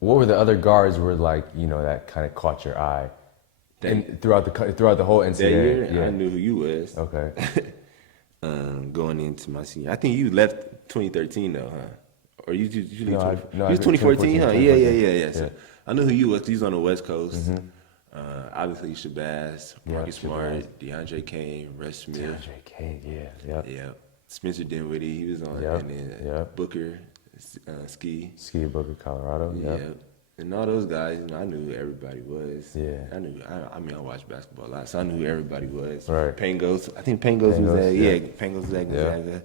what were the other guards that kind of caught your eye throughout the whole NCAA? That year, yeah. I knew who you was. Okay. Going into my senior, I think you left 2013 though, huh? Or you leave? No, you was 2014, huh? Yeah. So Yeah. I knew who you was. He was on the West Coast. Obviously Shabazz, Marcus Smart, DeAndre Kane, Russ Smith. DeAndre Kane, yeah. Spencer Dinwiddie, he was on, and then Booker, Ski Booker, Colorado. Yeah, and all those guys, I knew who everybody was. Yeah, I watched basketball a lot, so I knew who everybody was. Right. Pangos, I think Pangos was at, Pangos was at Gonzaga. Yeah.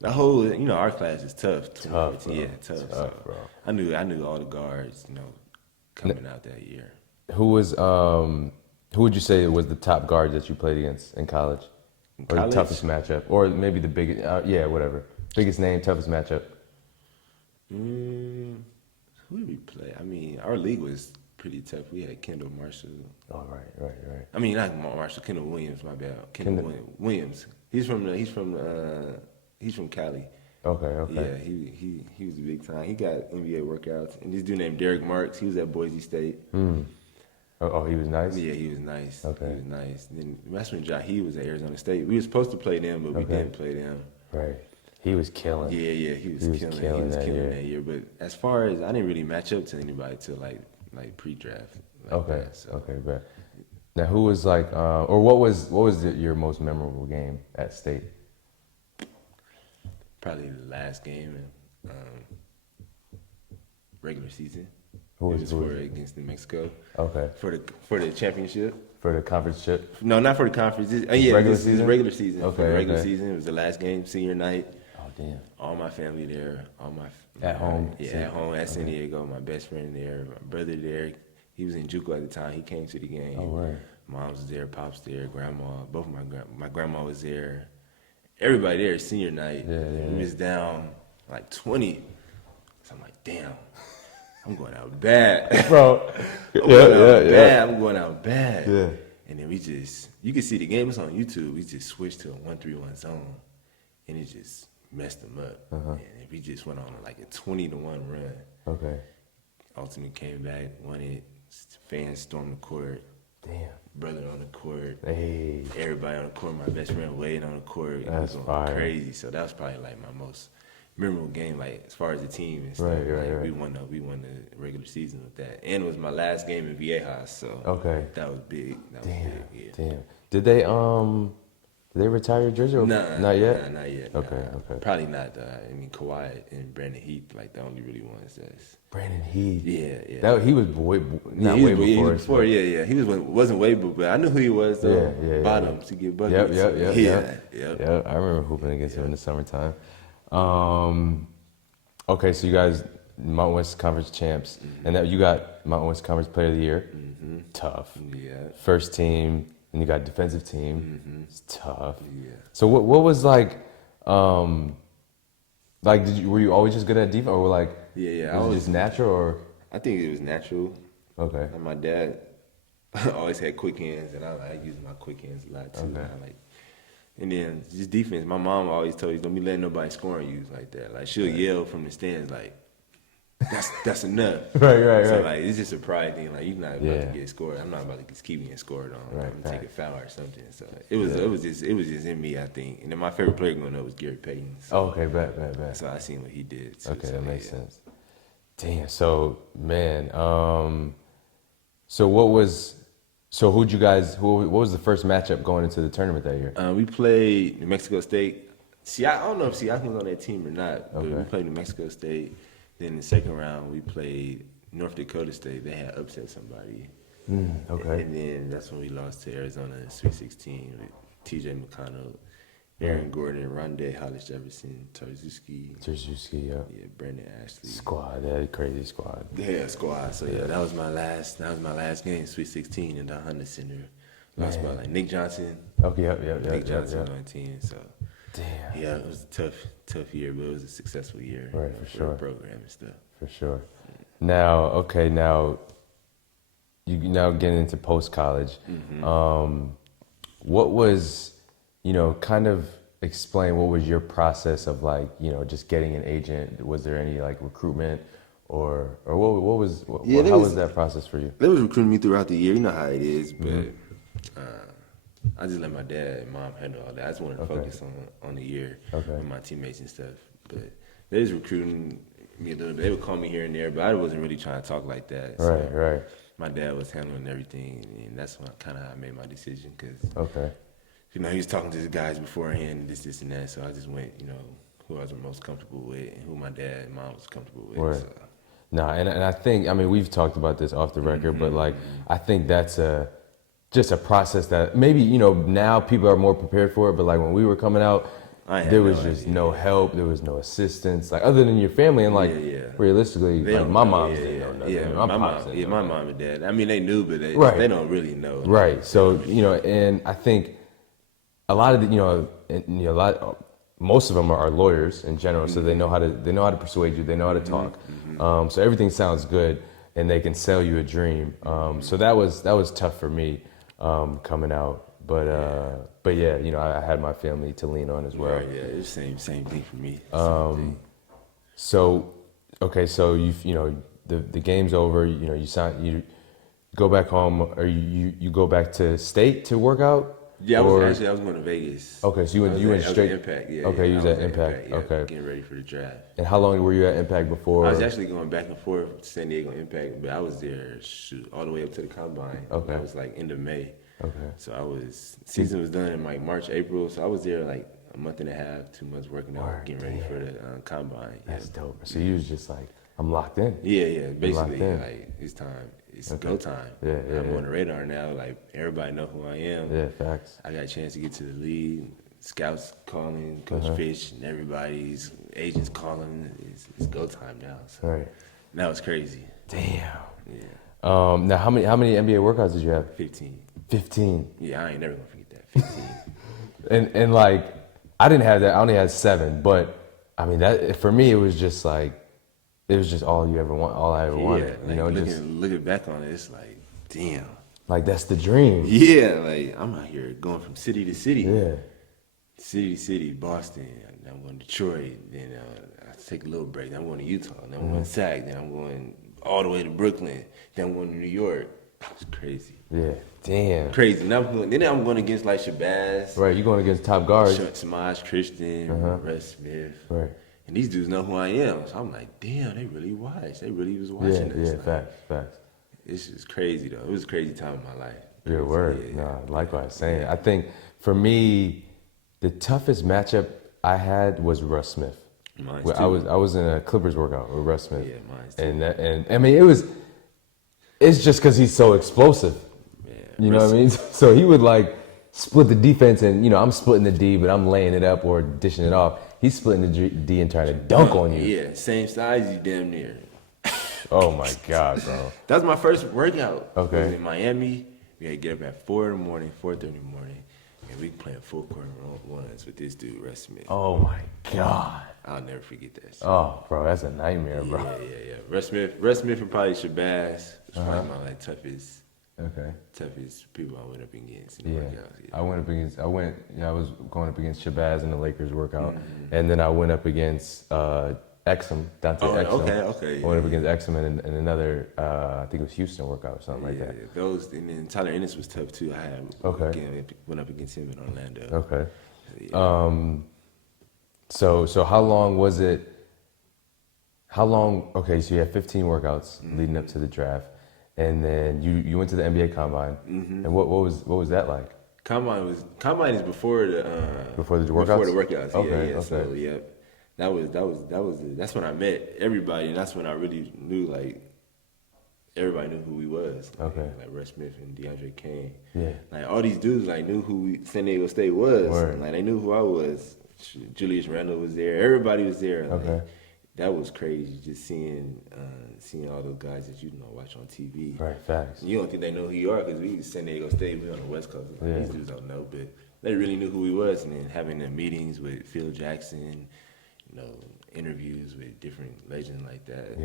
The whole, our class is tough. Tough, bro. Yeah, tough. So bro. I knew all the guards, coming out that year. Who would you say was the top guard that you played against in college? Or the toughest matchup? Or maybe the biggest, whatever. Biggest name, toughest matchup? Who did we play? I mean, our league was pretty tough. We had Kendall Marshall. Oh, right. I mean, not Marshall, Kendall Williams, my bad. Kendall Williams. He's from Cali. Okay. Yeah, he was big time. He got NBA workouts. And this dude named Derek Marks, he was at Boise State. Oh, he was nice? Yeah, he was nice. Okay. He was nice. Then that's when Jahi was at Arizona State. We were supposed to play them, but we didn't play them. Right. He was killing. Yeah, he was killing that year. But as far as, I didn't really match up to anybody till like pre-draft. Okay, bet. Now, who was or what was your most memorable game at State? Probably the last game in regular season. Who was against New Mexico. Okay. For the championship. For the conference chip? No, not for the conference. Regular season. Okay. For the regular season. It was the last game, senior night. Oh, damn. All my family there. At home? Yeah, at home at San Diego. My best friend there. My brother there. He was in JUCO at the time. He came to the game. Oh, right. Mom's there, Pop's there, Grandma. Both my grandma was there. Everybody there, senior night. We was down 20. So I'm like, damn. I'm going out bad. Bro. I'm going out bad. Yeah. And then you can see the game is on YouTube. We just switched to a 1-3-1 zone. And it just messed them up. And we just went on a 20-1 run. Okay. Ultimately came back, won it. Fans stormed the court. Damn. Brother on the court. Hey. Everybody on the court. My best friend Wade on the court. That's it was fire. Crazy. So that was probably my most memorable game, like as far as the team and stuff. Right. We won the regular season with that, and it was my last game in Viejas, so that was big. Damn. Did they retire your jersey? Or not yet. Not yet. Okay. Probably not. I mean, Kawhi and Brandon Heath, like the only really ones. Brandon Heath. Yeah. That he was way before. He wasn't way before, but I knew who he was though. Bottoms to get buckets. Yep. I remember hooping against him in the summertime. Okay, so you guys Mountain West Conference champs, and that you got Mountain West Conference Player of the Year. Tough. Yeah. First team, and you got defensive team. It's tough. Yeah. So what was like? Were you always just good at defense, or like? Yeah. Was it just natural, or? I think it was natural. Okay. And my dad always had quick hands, and I like using my quick hands a lot too. Okay. And then just defense. My mom always told you, don't be letting nobody score on you like that. Like she'll yell from the stands like, that's enough. Right. So like it's just a pride thing. Like you're not about to get scored. I'm not about to just keep getting scored on. Right, I'm gonna take a foul or something. So it was just in me, I think. And then my favorite player growing up was Gary Payton. So, bet. So I seen what he did. So that makes sense. Damn. So man, what was the first matchup going into the tournament that year? We played New Mexico State. I don't know if Siakam was on that team or not, but we played New Mexico State. Then in the second round, we played North Dakota State. They had upset somebody. Okay. And then that's when we lost to Arizona in the Sweet 16 with T.J. McConnell, Aaron Gordon, Rondé Hollis-Jefferson, Tarzuski, yeah. Brandon Ashley. Squad, that crazy squad. Yeah, squad. So that was my last game, Sweet 16 in the Honda Center. Lost by like Nick Johnson. Okay, yep. Nick Johnson on the team. So damn. Yeah, it was a tough year, but it was a successful year. Right, for sure. The program and stuff. For sure. Now you now getting into post college. What was, kind of explain what was your process of like, just getting an agent? Was there any like recruitment or how was that process for you? They was recruiting me throughout the year. You know how it is, but I just let my dad and mom handle all that. I just wanted to focus on the year with my teammates and stuff. But they was recruiting me a little bit. They would call me here and there, but I wasn't really trying to talk like that. So Right. My dad was handling everything, and that's when I made my decision. Cause he was talking to the guys beforehand, this and that. So I just went, who I was most comfortable with, and who my dad and mom was comfortable with. Right. So. No, and I think we've talked about this off the record, but like I think that's just a process that maybe now people are more prepared for it, but like when we were coming out, there was just no help, there was no assistance, like other than your family, and like realistically, like my mom didn't know nothing. My mom and dad. I mean, they knew, but they don't really know. Right. So and I think a lot of most of them are lawyers in general, so they know how to persuade you, they know how to talk. So everything sounds good, and they can sell you a dream. So that was tough for me coming out. But yeah, I had my family to lean on as well. Right, yeah, it's same thing for me. So the game's over. You go back home, or you go back to state to work out. Yeah, I was going to Vegas. Okay, so you went straight. Impact, yeah. Okay, yeah, you was at Impact. Okay, getting ready for the draft. And how long were you at Impact before? I was actually going back and forth to San Diego Impact, but I was there all the way up to the combine. Okay, that was like end of May. Okay, so season was done in like March, April. So I was there like a month and a half, 2 months working out, getting ready for the combine. That's dope. So you was just like, I'm locked in. Yeah. Basically, like it's time. It's go time. Yeah. I'm on the radar now. Like everybody know who I am. Yeah, facts. I got a chance to get to the league. Scouts calling, Coach Fish, and everybody's agents calling. It's go time now. So right. Now it's crazy. Damn. Yeah. Now how many NBA workouts did you have? 15. 15. Yeah, I ain't never gonna forget that. 15. and like I didn't have that. I only had 7, but I mean that for me it was just like. It was just all I ever wanted. Looking back on it, it's like, damn. Like that's the dream. Yeah, like I'm out here going from city to city. Yeah. City to city, Boston. Then I'm going to Detroit. Then I take a little break. Then I'm going to Utah. Then I'm going to Sac. Then I'm going all the way to Brooklyn. Then I'm going to New York. It's crazy. Yeah. Damn. Crazy. Then I'm going against like Shabazz. Right. You're going against top guards. Samaj Christian, Russ Smith. Right. And these dudes know who I am. So I'm like, damn, they really watch. They really was watching this. Yeah, facts. It's just crazy, though. It was a crazy time in my life. Yeah, word. Yeah. No, likewise, same. I think for me, the toughest matchup I had was Russ Smith. Mine too. I was in a Clippers workout with Russ Smith. Yeah, mine too. And I mean, it's just because he's so explosive. Yeah, you know what I mean? So he would like split the defense, and I'm splitting the D, but I'm laying it up or dishing it off. He's splitting the D and trying to dunk on you. Yeah, same size you damn near. Oh my God, bro. That was my first workout. Okay. It was in Miami. We had to get up at 4 in the morning, 4:30 in the morning, and we playing full court ones with this dude, Russ Smith. Oh my God. I'll never forget that shit. Oh, bro, that's a nightmare, bro. Yeah. Russ Smith and probably Shabazz was probably my toughest people I went up against in the workouts. Yeah. I was going up against Shabazz in the Lakers workout, and then I went up against Exum, Dante Exum. Okay. I went up against Exum in another, I think it was Houston workout or something like that. Yeah, those, and then Tyler Ennis was tough too. Went up against him in Orlando. Okay. Yeah. So how long was it? Okay, so you had 15 workouts leading up to the draft, and then you went to the NBA Combine. And what was that like? Combine is before the workouts. Before the workouts. Okay. Okay. So yeah, that's when I met everybody, and that's when I really knew everybody knew who he was. Okay. Like Russ Smith and DeAndre Kane. Yeah. Like all these dudes knew who San Diego State was. Word. Like they knew who I was. Julius Randle was there. Everybody was there. Okay. That was crazy, just seeing all those guys that watch on TV. Right, facts. You don't think they know who you are because we San Diego State, we on the West Coast. These dudes don't know, but they really knew who he was. And then having the meetings with Phil Jackson, interviews with different legends like that,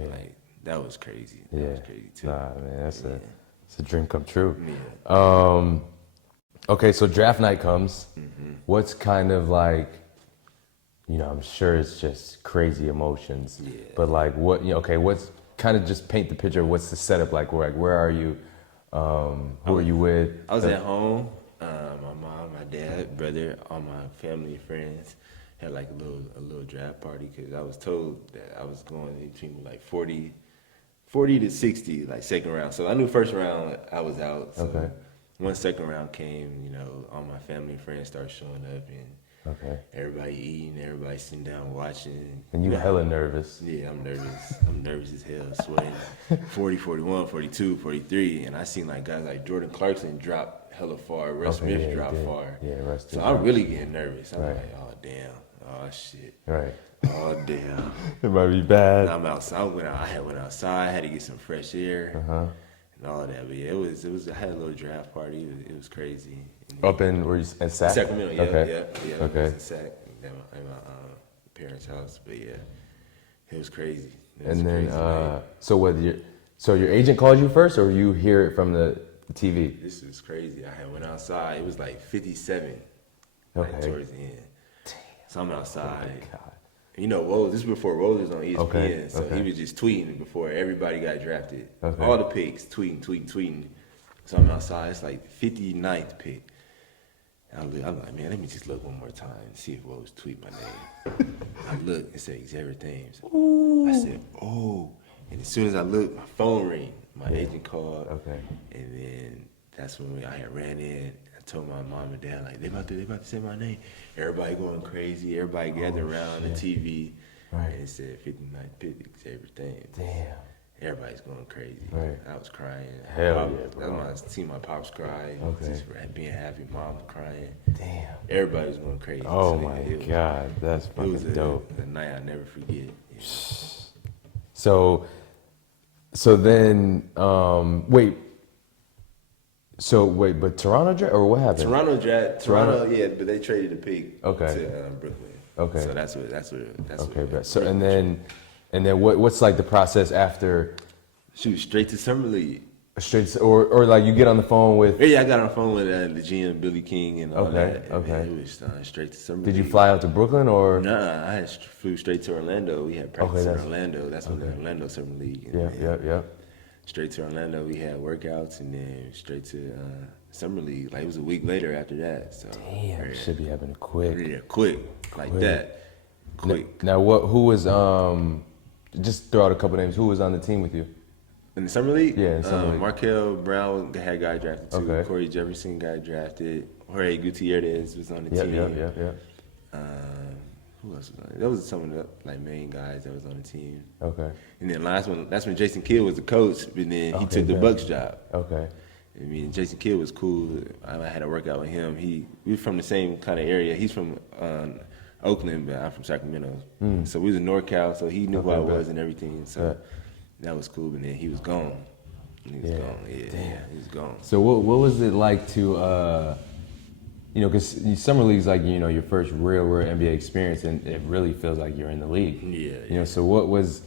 that was crazy. That was crazy too. Nah, man, it's a dream come true. Yeah. Okay, so draft night comes. What's kind of like? I'm sure it's just crazy emotions. Yeah. But like, what's kind of just paint the picture of what's the setup like? Where are you? Who are you with? I was at home. My mom, my dad, brother, all my family and friends had like a little draft party because I was told that I was going between like 40 to 60, like second round. So I knew first round I was out. So okay. Once second round came, all my family and friends started showing up and everybody eating, everybody sitting down watching. And you hella nervous. Yeah, I'm nervous. I'm nervous as hell, sweating. 40, 41, 42, 43. And I seen like guys like Jordan Clarkson drop hella far. Russ Smith dropped far. Yeah, Russ did. So I'm really getting nervous. I'm like, oh, damn. Oh, shit. Right. Oh, damn. It might be bad. And I'm outside. I went outside. I had to get some fresh air. And all that. But yeah, I had a little draft party. It was crazy. Up in Sac? Sacramento, yeah. Okay. Yeah. Okay. It was in Sac at my parents' house. But yeah, it was crazy. And then, so your agent called you first, or you hear it from the TV? This is crazy. I had went outside. It was like 57, okay. Like towards the end. Damn. So I'm outside. Oh God. Woj, this was before Woj was on ESPN, okay. So he was just tweeting before everybody got drafted. Okay. All the picks, tweeting. So I'm outside. It's like 59th pick. I'm like, man, let me just look one more time and see if Woj tweet my name. I look, it said Xavier Thames. Ooh. I said, oh. And as soon as I looked, my phone rang. My agent called. Okay. And then that's when I had ran in. I told my mom and dad, like, they about to say my name. Everybody going crazy. Everybody gathered around the TV. Right. And it said 59th pick, Xavier Thames. Damn. Everybody's going crazy. Right. I was crying. Hell yeah, bro. I seen my pops cry. Okay. Just being happy, mom crying. Damn. Everybody was going crazy. Oh so my God, that's fucking dope. It was a night I'll never forget. Yeah. So then, wait, but Toronto draft, or what happened? Toronto, yeah, but they traded the pick to Brooklyn. Okay. So that's okay, what so and then what's like the process after? Shoot, straight to Summer League. Or like you get on the phone with? Yeah, I got on the phone with the GM, Billy King, and all that. Okay. And it was straight to Summer League. Did you fly out to Brooklyn or? Nah, I flew straight to Orlando. We had practice in Orlando. That's when the Orlando Summer League. Yeah. Straight to Orlando, we had workouts, and then straight to Summer League. Like it was a week later after that. So damn, should be happening quick. Yeah, quick like that. quick. Now, who was just throw out a couple names. Who was on the team with you? In the summer league? Yeah, in the summer league. Markel Brown got drafted too. Okay. Corey Jefferson got drafted. Jorge Gutierrez was on the team. Yeah. Who else was on it? That was some of the main guys that was on the team. Okay. And then that's when Jason Kidd was the coach, but then he took the Bucks job. Okay. I mean, Jason Kidd was cool. I had to work out with him. We were from the same kind of area. He's from Oakland, but I'm from Sacramento. So we was in NorCal, so he knew who I was and everything. So that was cool. But then he was gone. He was gone. Yeah, he was gone. So what was it like to, because summer league's like, your first real NBA experience, and it really feels like you're in the league. Yeah. So what was,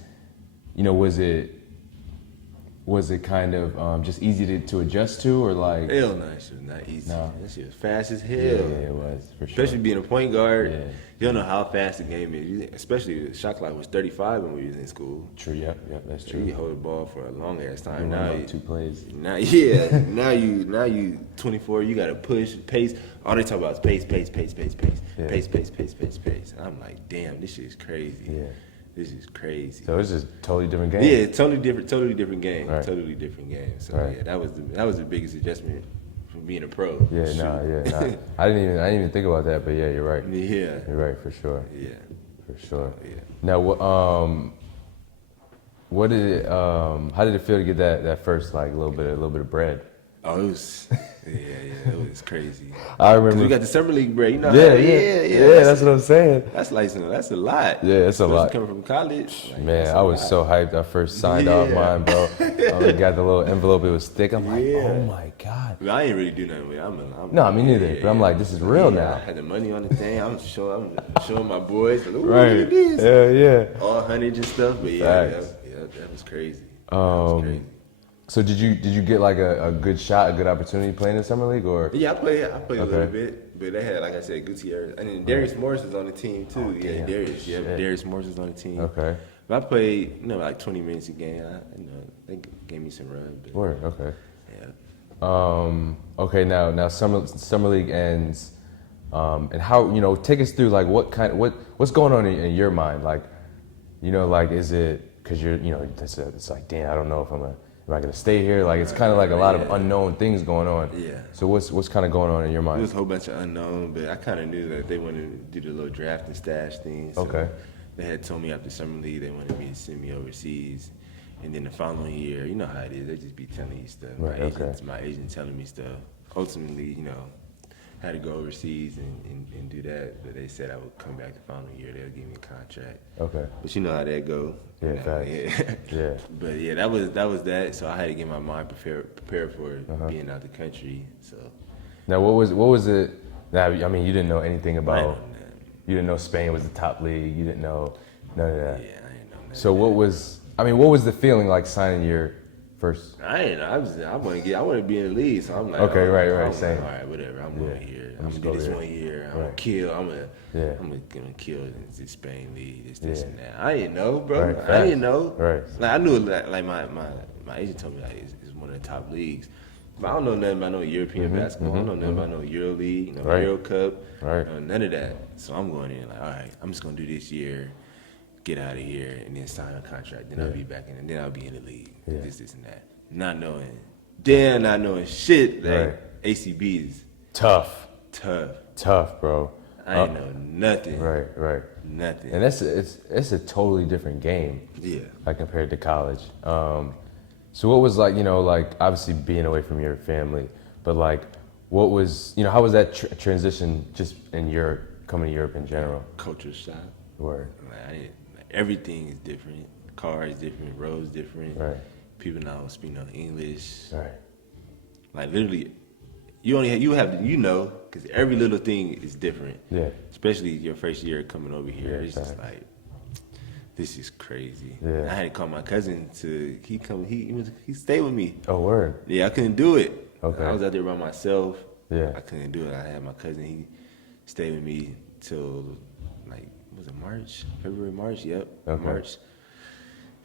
was it kind of just easy to adjust to, or like? Hell no, that shit was not easy. No. That shit was fast as hell. Yeah, it was, for sure. Especially being a point guard. Yeah. You don't know how fast the game is. Especially the shot clock was 35 when we was in school. True, yep, that's true. You hold the ball for a long ass time. Now you 2 plays. Now you 24. You gotta push, pace. All they talk about is pace. Yeah. Pace. I'm like, damn, this shit is crazy. Yeah. This is crazy. So it's just totally different game. Yeah, totally different game. Right. Totally different game. So Right. yeah, that was the biggest adjustment from being a pro. Yeah, Shoot. I didn't even think about that, but yeah, you're right. Yeah. You're right, for sure. Yeah. For sure. Yeah. Now, what did it? How did it feel to get that first little bit of bread? Oh, it was, it was crazy. I remember 'Cause we got the summer league break. You know, yeah. That's what I'm saying. That's that's a lot. Yeah, it's a lot. Coming from college, Man, I was so hyped. I first signed off mine, bro. I got the little envelope. It was thick. I'm like, oh my god. Well, I ain't really do nothing with it. No, me neither. But I'm like, this is real now. I had the money on the thing. I'm showing my boys. Like, ooh, Right. Look at this. Yeah. All hundreds and stuff. But that was crazy. That was crazy. So did you get like a good shot, a good opportunity playing in the summer league, or? Yeah, I played a little bit, but they had, like I said, Gutierrez, and then Darius Morris was on the team too. Darius. Yeah, Darius Morris was on the team. Okay. But I played, like 20 minutes a game. They gave me some run. But, Word. Okay. Yeah. Okay. Now summer league ends, and how take us through like what's going on in your mind, like is it because you're it's like, damn, I don't know if am I gonna stay here? Like it's kind of like a lot of unknown things going on. Yeah. So what's kind of going on in your mind? There was a whole bunch of unknown, but I kind of knew that they wanted to do the little draft and stash thing. So Okay. They had told me after summer league they wanted me to send me overseas, and then the following year, you know how it is, they just be telling you stuff. Right, My agent telling me stuff. Ultimately, had to go overseas and do that, but they said I would come back the following year. They'll give me a contract. Okay. But you know how that go. Yeah, facts. Yeah. But yeah, that was that. So I had to get my mind prepared for being out the country. So. Now what was it? Now I mean you didn't know anything about. That. You didn't know Spain was the top league. You didn't know none of that. Yeah, I didn't know none So of what that. was the feeling like signing your first? I ain't know. I want to be in the league. So I'm like, Okay, right, I'm same. Like, all right, whatever. I'm going here. I'm just gonna do this go here. 1 year. I'm Right. gonna kill. I'm gonna kill this Spain league. This and that. I didn't know, bro. Right, I didn't know. Right. Like I knew like my agent told me like it's one of the top leagues. But I don't know nothing about no European basketball. I don't know nothing about no Euro League, Right. Euro Cup, Right. none of that. So I'm going in like, all right, I'm just gonna do this year, get out of here, and then sign a contract. Then I'll be back in, and then I'll be in the league. Yeah. This and that. Not knowing shit. Like Right. ACB is Tough, bro. I ain't know nothing. Right. Nothing. And it's a totally different game. Yeah. Like compared to college. So what was like obviously being away from your family, but like what was how was that transition just in Europe, coming to Europe in general? Culture shock. Word. Like, everything is different. Cars different. Roads different. Right. People don't speak no English. Right. Like literally, you have to because every little thing is different. Yeah. Especially your first year coming over here, Yeah, it's just facts. like this is crazy. Yeah. I had to call my cousin he stayed with me. Oh, word. Yeah, I couldn't do it. Okay. I was out there by myself. Yeah. I couldn't do it. I had my cousin. He stayed with me till was it March? February, March? Yep. Okay. March.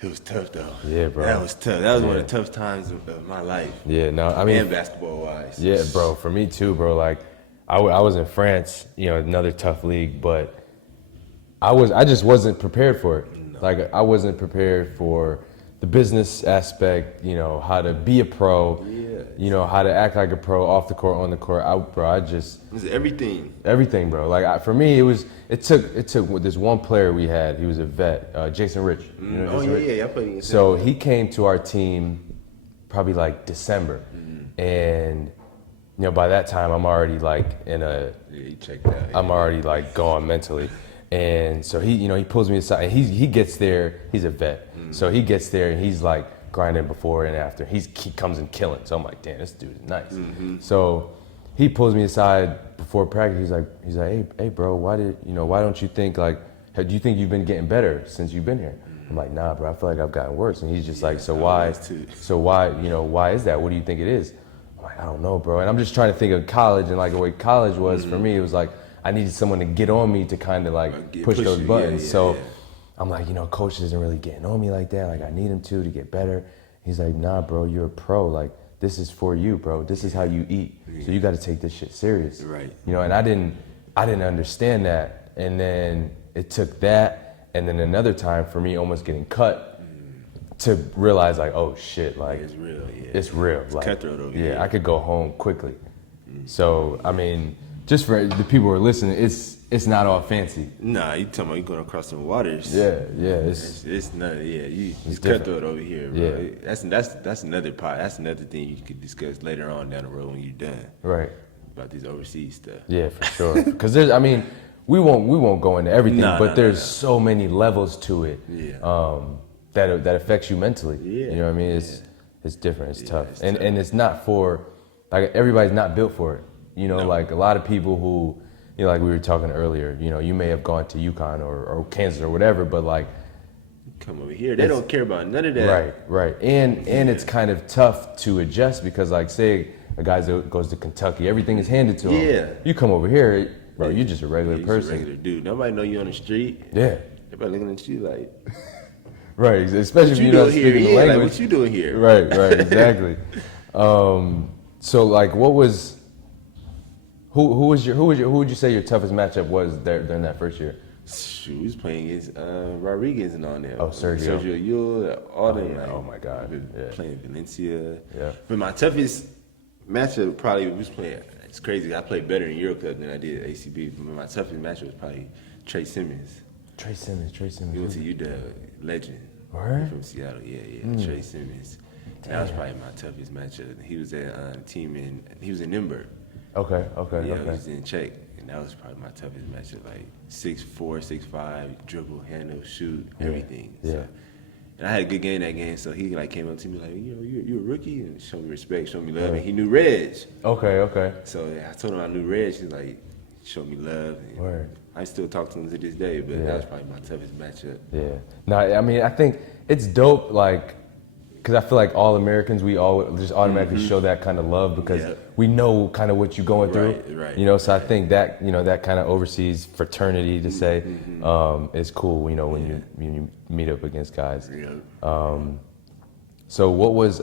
It was tough though. Yeah, bro. That was tough. That was one Yeah. of the toughest times of my life. Yeah, no, I mean, And basketball wise. yeah, bro, for me too, bro. Like, I was in France, another tough league, but I just wasn't prepared for it. No. Like I wasn't prepared for the business aspect, you know, how to be a pro, you know, how to act like a pro off the court, on the court. It was everything. Everything, bro. Like for me, it took this one player we had. He was a vet, Jason Rich. You know I played against him. So he came to our team probably like December, and you know, by that time I'm already like you checked out. I'm already like gone mentally. And so he pulls me aside, and he gets there. He's a vet, so he gets there and he's like grinding before and after. He comes in killing. So I'm like, damn, this dude is nice. So he pulls me aside before practice. He's like, hey bro, why don't you think like, do you think you've been getting better since you've been here? I'm like, nah, bro, I feel like I've gotten worse. And he's just like, so why is that? What do you think it is? I'm like, I don't know, bro. And I'm just trying to think of college, and like the way college was for me, it was like, I needed someone to get on me to kind of like push those buttons. I'm like, coach isn't really getting on me like that. Like I need him to get better. He's like, nah, bro, you're a pro. Like this is for you, bro. This is how you eat. So you got to take this shit serious. Right. And I didn't understand that. And then it took that, and then another time for me almost getting cut to realize like, oh shit, like it's real. Yeah. It's real. It's like, cutthroat over here. I could go home quickly. So I mean, just for the people who are listening, it's not all fancy. Nah, you talking about you going across some waters? Yeah. It's not. Yeah, it's cutthroat over here, bro. Yeah. That's another part. That's another thing you could discuss later on down the road when you're done. Right. About these overseas stuff. Yeah, for sure. Because we won't go into everything, but there's so many levels to it. Yeah. That affects you mentally. Yeah. You know what I mean? It's different. It's tough. And it's not for, like, everybody's not built for it. Like a lot of people who, like we were talking earlier, you may have gone to UConn or Kansas or whatever, but like, come over here, they don't care about none of that. Right. And it's kind of tough to adjust because, like, say a guy goes to Kentucky, everything is handed to him. Yeah. You come over here, bro, you're just a regular person. Just a regular dude. Nobody know you on the street. Yeah. Everybody looking at you like. Right, especially if you're not speaking the language. Like, what you doing here? Right, exactly. So like, what was? Who would you say your toughest matchup was during that first year? Shoot, we was playing against Rodriguez and all them. Oh, Sergio Yule, all them. Yeah. Oh my God. Playing Valencia. Yeah. But my toughest matchup probably was playing. It's crazy. I played better in Euro Cup than I did at ACB. But my toughest matchup was probably Trey Simmons. Trey Simmons. He went to UW, legend. Where? From Seattle. Yeah. Trey Simmons. That was probably my toughest matchup. He was at team he was in Nürnberg. Okay. He was in Czech, and that was probably my toughest matchup. Like 6'4", 6'5", dribble, handle, shoot, everything. Yeah. So, and I had a good game that game, so he like came up to me like, you're a rookie, and showed me respect, showed me love, and he knew Reg. Okay. So I told him I knew Reg. He's like, showed me love. And Word. I still talk to him to this day, but that was probably my toughest matchup. Yeah. No, I mean, I think it's dope, like, because I feel like all Americans, we all just automatically show that kind of love because we know kind of what you're going through. Right. So I think that, that kind of overseas fraternity to say is cool, when you meet up against guys. Yeah. So what was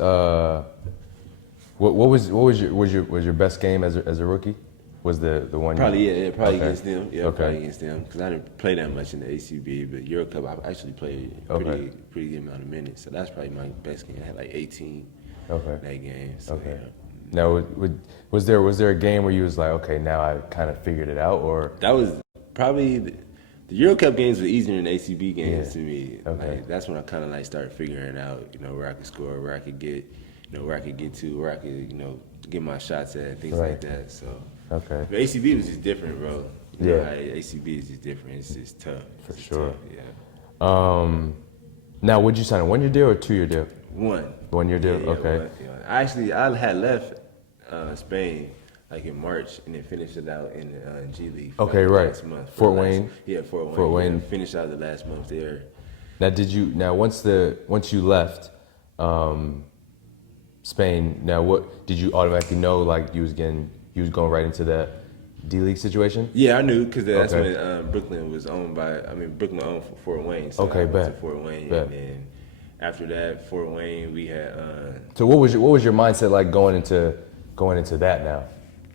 your best game as a rookie? Was the one probably against them. Okay. Probably against them because I didn't play that much in the ACB, but Euro Cup I actually played pretty good amount of minutes. So that's probably my best game. I had like 18 that game. So, yeah. Now, was there a game where you was like, okay, now I kind of figured it out, or that was probably the Euro Cup games were easier than the ACB games to me. Okay. Like, that's when I kind of like started figuring out, where I could score, where I could get, where I could get to, where I could, get my shots at, things like that. So. Okay. But ACB was just different, bro. ACB is just different. It's just tough. For sure. Tough, yeah. Now, would you sign a 1-year deal or 2-year deal? 1-year deal. Yeah, okay. I had left Spain like in March and then finished it out in G League. Okay, right. Last month. Fort Wayne. Yeah, Fort Wayne. Fort Wayne. Finished out the last month there. Now, once you left Spain, now what did you automatically know? Like you was going right into that D League situation? Yeah, I knew because that's when Brooklyn was owned Brooklyn owned Fort Wayne. So I went to Fort Wayne, and then after that, Fort Wayne, we had. So what was your mindset like going into that now?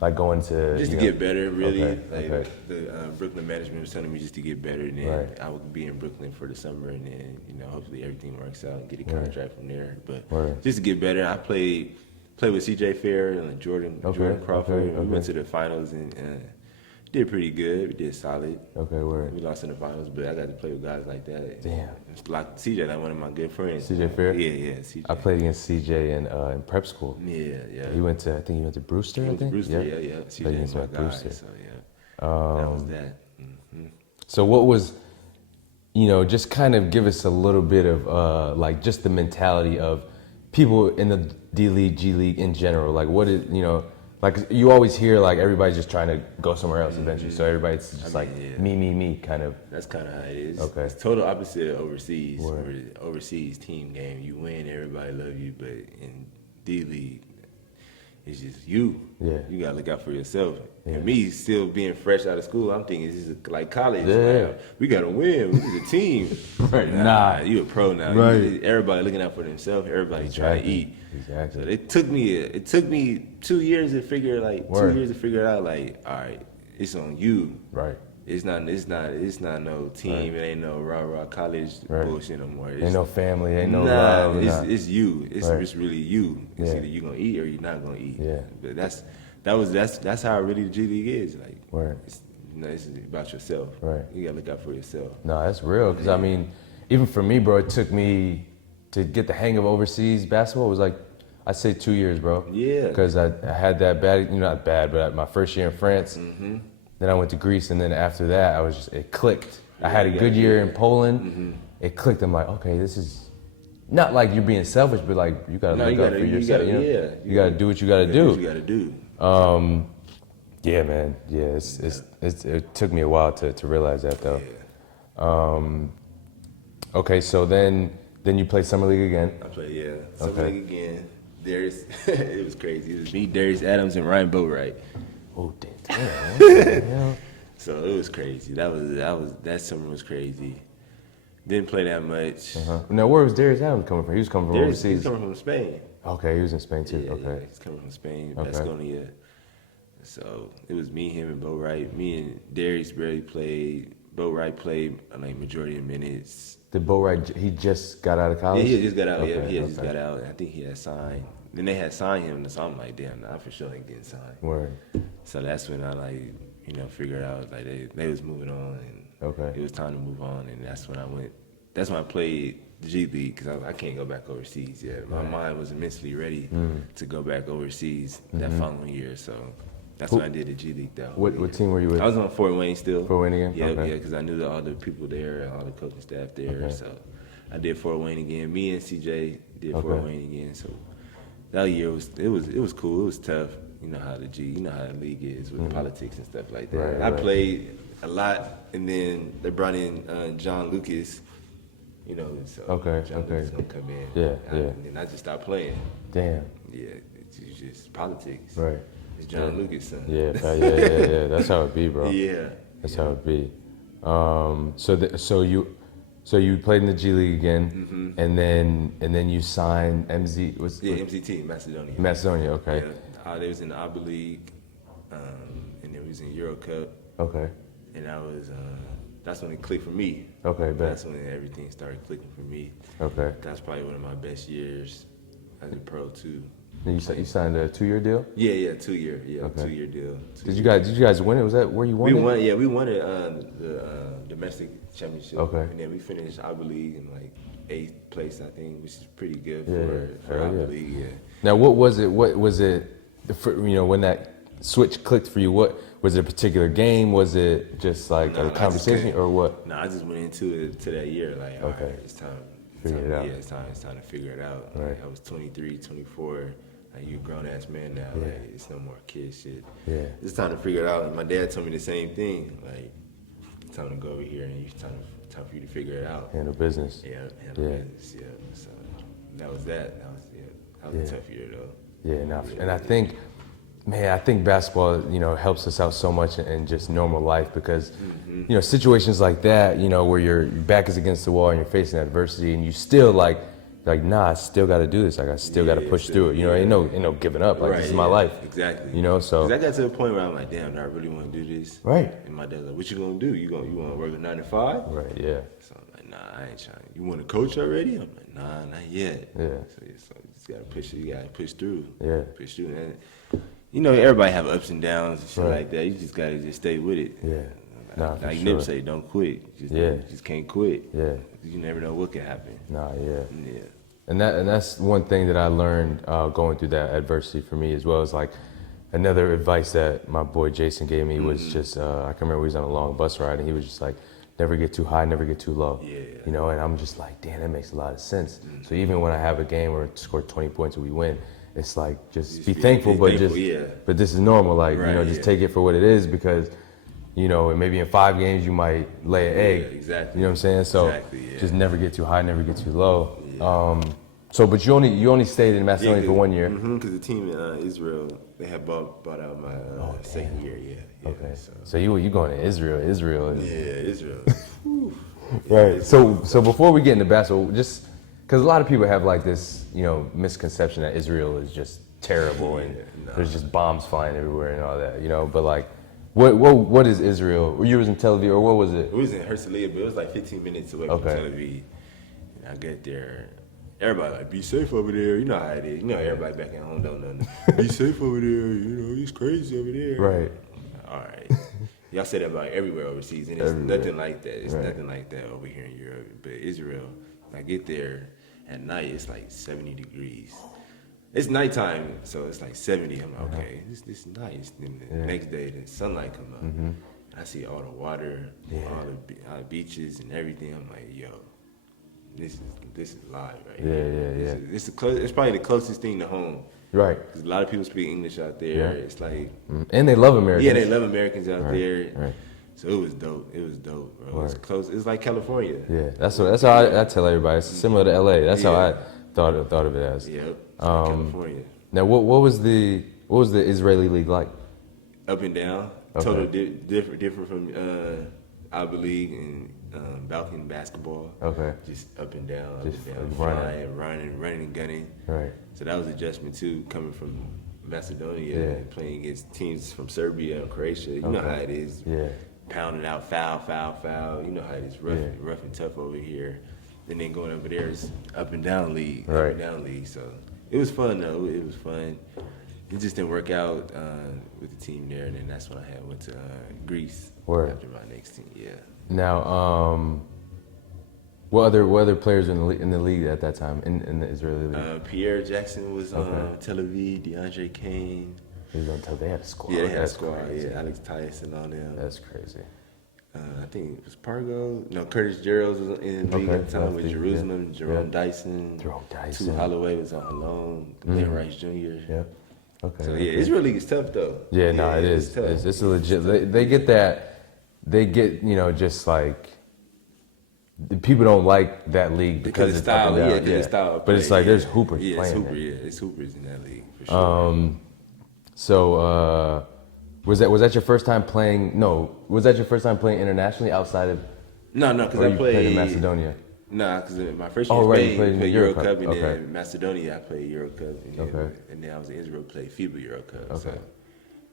Like going to just to get better, really. Okay. The Brooklyn management was telling me just to get better, and then I would be in Brooklyn for the summer, and then hopefully everything works out and get a contract from there. But just to get better, I played with C.J. Fair and Jordan Crawford. We went to the finals and did pretty good. We did solid. Okay, word. We lost in the finals, but I got to play with guys like that. Damn. It's like CJ, like one of my good friends. CJ Fair? Yeah, CJ. I played against CJ in prep school. Yeah. I think he went to Brewster, I think? Brewster, yeah. CJ is my guy, Brewster. so that was that. Mm-hmm. So what was, just kind of give us a little bit of like just the mentality of people in the D League, G League in general. Like what is, like you always hear like everybody's just trying to go somewhere else eventually. So everybody's just me kind of. That's kind of how it is. Okay. It's total opposite of overseas. Where the overseas team game, you win, everybody love you, but in D League, it's just you. Yeah. You gotta look out for yourself. Yeah. And me still being fresh out of school, I'm thinking this is like college. Yeah. Like, we gotta win. We is a team. Right. Nah, you a pro now. Right. Everybody looking out for themselves. Everybody trying to eat. Exactly. So it took me 2 years to figure it out. Like, all right, it's on you. Right. It's not no team. It ain't no rah college bullshit no more. Ain't no family. Ain't no love. It's you. It's really you. It's either you gonna eat or you're not gonna eat. Yeah. But that's how really the G League is. Like, it's about yourself. Right. You gotta look out for yourself. No, that's real. Because I mean, even for me, bro, it took me to get the hang of overseas basketball. It was like, I'd say 2 years, bro. Yeah. Because I had that bad, not bad, but my first year in France. Mm-hmm. Then I went to Greece, and then after that, it clicked. I had a good year in Poland. Mm-hmm. It clicked. I'm like, okay, this is not like you're being selfish, but like you gotta look out for yourself. You gotta do what you gotta do. What you gotta do. Yeah, man. Yeah, it took me a while to realize that though. Yeah. Okay, so then you play summer league again. I played summer league again. Darius, it was crazy. It was me, Darius Adams, and Ryan Boatwright. Oh damn! So it was crazy. That summer was crazy. Didn't play that much. Now, where was Darius Adams coming from? He was coming from overseas. He was coming from Spain. Okay, he was in Spain too. Yeah, okay, he's coming from Spain, Baskonia. So it was me, him, and Boatwright. Me and Darius barely played. Boatwright played like majority of minutes. Did Boatwright? He just got out of college. Yeah, he just got out. Okay, He just got out. I think he had signed. Then they had signed him, so I'm like, damn, I for sure ain't getting signed. Word. So that's when I figured out like they was moving on, and it was time to move on, and that's when I went. That's when I played the G League because I can't go back overseas yet. My mind was immensely ready to go back overseas that following year, so that's when I did the G League though. What team were you with? I was on Fort Wayne still. Fort Wayne again? Yeah, because I knew all the people there, all the coaching staff there, so I did Fort Wayne again. Me and CJ did Fort Wayne again, so that year was cool. It was tough. You know how the league is with politics and stuff like that. Right, I played a lot, and then they brought in John Lucas. So John Lucas gonna come in. Yeah. And then I just stopped playing. Damn. Yeah, it's just politics. Right. It's John Lucas' son. Yeah. That's how it be, bro. Yeah. That's how it be. So you played in the G League again, and then you signed MZ. MZT, Macedonia. Macedonia, okay. Yeah, they was in the Abba League, and it was in Euro Cup. Okay. And that's when it clicked for me. Okay, bet. That's when everything started clicking for me. Okay. That's probably one of my best years as a pro too. And you signed a 2-year deal? Yeah, 2 year. Yeah, okay. 2-year deal. Did you guys win it? Was that where you won it? We won it the domestic championship. Okay. And then we finished Abba League in like 8th place, I think, which is pretty good for Abba League. Yeah. Now, what was it? When that switch clicked for you? What was it? A particular game? Was it just like a conversation or what? No, I just went into that year like, all right, it's time. Figure it out. Yeah, it's time to figure it out. Right. Like, I was 23, 24. Like, you a grown ass man now. Yeah. Like, it's no more kid shit. Yeah. It's time to figure it out. And my dad told me the same thing. Like, it's time to go over here and it's time for you to figure it out. Handle business. Yeah, business. Yeah. So that was that. That was a tough year though. Yeah, and I think basketball, helps us out so much in just normal life because, situations like that, where your back is against the wall and you're facing adversity and you still like, nah, I still got to do this. Like, I still got to push through it. You know, ain't no giving up. Like, this is my life. Exactly. You know, so. Because I got to the point where I'm like, damn, do I really want to do this? Right. And my dad's like, what you going to do? You want to work a 9 to 5? Right, yeah. So I'm like, nah, I ain't trying. You want to coach already? I'm like, nah, not yet. Yeah. So you just got to push it. You got to push through. Yeah. Push through. And, you know, everybody have ups and downs and shit like that. You just got to just stay with it. Yeah. Nah, like sure. Nip say, don't quit. Just can't quit. Yeah. You never know what can happen. Nah, yeah. Yeah. And that's one thing that I learned going through that adversity for me, as well as like another advice that my boy Jason gave me was just I can remember he was on a long bus ride and he was just like, never get too high, never get too low. Yeah. You know, and I'm just like, damn, that makes a lot of sense. So even when I have a game where I score 20 points and we win, it's like just be thankful, but this is normal. Like, you know, just take it for what it is, because you know, maybe in 5 games you might lay an egg. Exactly. You know what I'm saying? So just never get too high, never get too low. But you only stayed in Macedonia for 1 year. Because the team in Israel, they had bought out my second year. Yeah. Okay. So you going to Israel? Israel. Israel. Right. So before we get into basketball, just because a lot of people have like this, you know, misconception that Israel is just terrible and there's just bombs flying everywhere and all that, you know. But like, what is Israel? You was in Tel Aviv, or what was it? It was in Herzliya, but it was like 15 minutes away from Tel Aviv. And I get there. Everybody like, be safe over there. You know how it is. You know everybody back at home don't know. Be safe over there. You know, it's crazy over there. Right. All right. Y'all say that about everywhere overseas, and it's nothing like that. It's nothing like that over here in Europe. But Israel, when I get there at night, it's like 70 degrees. It's nighttime, so it's like 70. I'm like, okay, this is nice. Then the next day, the sunlight come up. And I see all the water, all the beaches and everything. I'm like, yo, this is live right here. It's probably the closest thing to home. Right. Because a lot of people speak English out there. Yeah. It's like... And they love Americans. Yeah, they love Americans out there. Right. So it was dope. It was dope, bro. It was close. It was like California. Yeah, that's how I tell everybody. It's similar to LA. That's how I thought of it as. Yep. Like California. Now, what was the Israeli league like? Up and down. Okay. Totally different from Alba League and Balkan basketball. Okay. Just up and down, just flying, running and gunning. Right. So that was adjustment too, coming from Macedonia and playing against teams from Serbia and Croatia. You know how it is. Yeah. Pounding out foul. You know how it is rough and tough over here. And then going over there is up and down league. So it was fun though. It was fun. It just didn't work out with the team there, and then that's when I went to Greece after my next team. Yeah. Now, what other players in the league at that time in the Israeli league? Pierre Jackson was on Tel Aviv. DeAndre Kane. They had a squad. Yeah, they had a squad. Crazy. Yeah, Alex Tyson on them. That's crazy. I think it was Pargo. No, Curtis Geralds was in the league at the time with Jerusalem. Jerome Dyson. Tu Holloway was on alone. Glenn Rice Jr. Yeah. Okay. So yeah, Israel league is tough though. Yeah, no, it is. It's a legit. They get that. They get, you know, just like the people don't like that league because it's style. It's style. But it's like there's hoopers playing. It's hoopers in that league for sure. So was that your first time playing? No, was that your first time playing internationally outside of? No, because I played in Macedonia. Nah, because my first year I played Euro Cup, and then Macedonia I played Euro Cup, and then I was in Israel played FIBA Euro Cup. Okay. So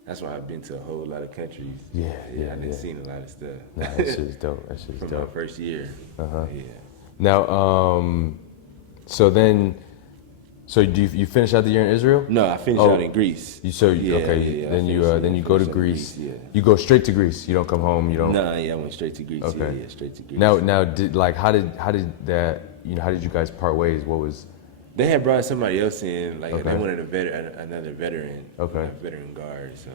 that's why I've been to a whole lot of countries. Yeah, I've seen a lot of stuff. Nah, that shit's dope. From my first year. Yeah. Now, so do you finish out the year in Israel? No, I finished out in Greece. Then you go to Greece. You go straight to Greece. You don't come home. You don't. No, I went straight to Greece. Okay. Yeah, straight to Greece. Now, how did that? You know, how did you guys part ways? What was? They had brought somebody else in. Like they wanted another veteran. Okay. A veteran guard. So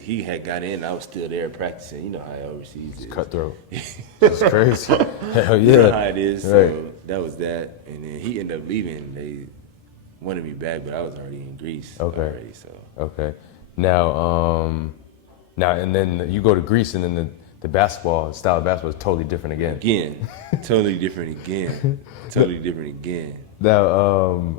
he had got in. I was still there practicing. You know how overseas is. Cutthroat. It's crazy. Hell yeah. You know how it is. So that was that, and then he ended up leaving. They wanted me back, but I was already in Greece already. So now and then you go to Greece, and then the style of basketball is totally different again. Totally different again. Now,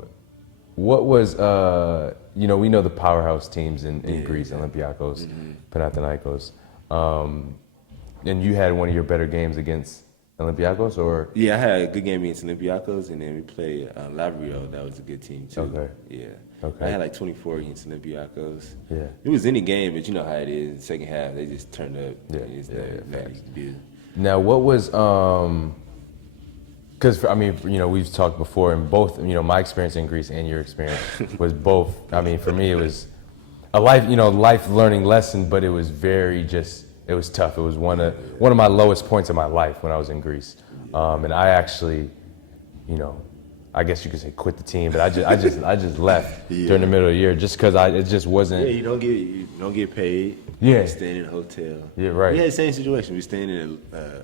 what was we know the powerhouse teams in Greece, Olympiacos, Panathinaikos, and you had one of your better games against Olympiacos or? Yeah, I had a good game against Olympiacos, and then we played Lavrio. That was a good team too. Okay. Yeah. Okay. I had like 24 against Olympiacos. Yeah. It was any game, but you know how it is. Second half, they just turned up. Yeah. It's nothing you can do. Now, what was because I mean, you know, we've talked before, and both, you know, my experience in Greece and your experience was both. I mean, for me, it was a life learning lesson, but it was it was tough. It was one of my lowest points of my life when I was in Greece, and I actually, you know, I guess you could say quit the team, but I just left during the middle of the year just because it just wasn't. Yeah, you don't get paid. Yeah. You're staying in a hotel. Yeah, right. We had the same situation. We staying in a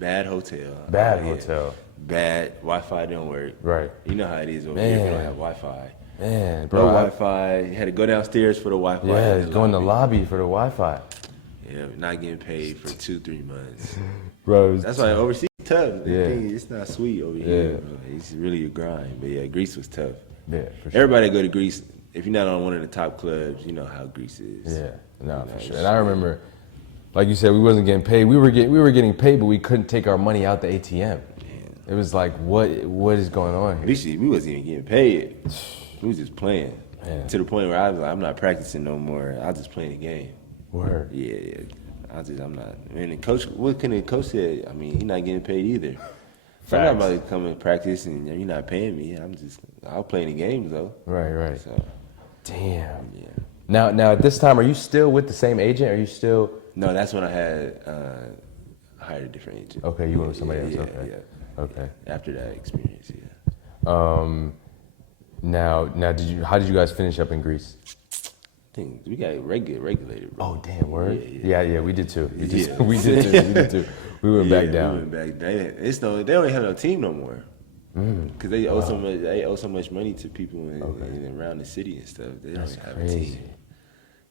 bad hotel. Hotel. Bad Wi-Fi don't work. Right. You know how it is over here. We don't have Wi-Fi. Man, No bro. Wi-Fi. You had to go downstairs for the Wi-Fi. Yeah, go in the lobby for the Wi-Fi. Yeah, not getting paid for 2-3 months. Bro, That's why overseas is tough. Yeah. It's not sweet over here. Bro. It's really a grind. But yeah, Greece was tough. Yeah, for sure. Everybody that go to Greece, if you're not on one of the top clubs, you know how Greece is. Yeah, no, for sure. And I remember, like you said, we wasn't getting paid. We were getting paid, but we couldn't take our money out the ATM. It was like, what is going on here? We wasn't even getting paid. We was just playing. Man. To the point where I was like, I'm not practicing no more. I was just playing the game. Word. Yeah. I'm not. And the coach, what can the coach say? I mean, he's not getting paid either. I'm not about to come and practice and you're not paying me. I'll play the games though. Right. So, damn. yeah. Now at this time, are you still with the same agent? Are you still? No, that's when I had hired a different agent. Okay, you went with somebody else. Yeah, Okay. yeah. Okay. After that experience, yeah. Now, how did you guys finish up in Greece? I think we got regulated, bro. Oh, damn, word. Yeah, we did too. We did too. We went back down. We went back down. They don't have no team no more. Because they owe so much. They owe so much money to people in around the city and stuff. They don't have a team.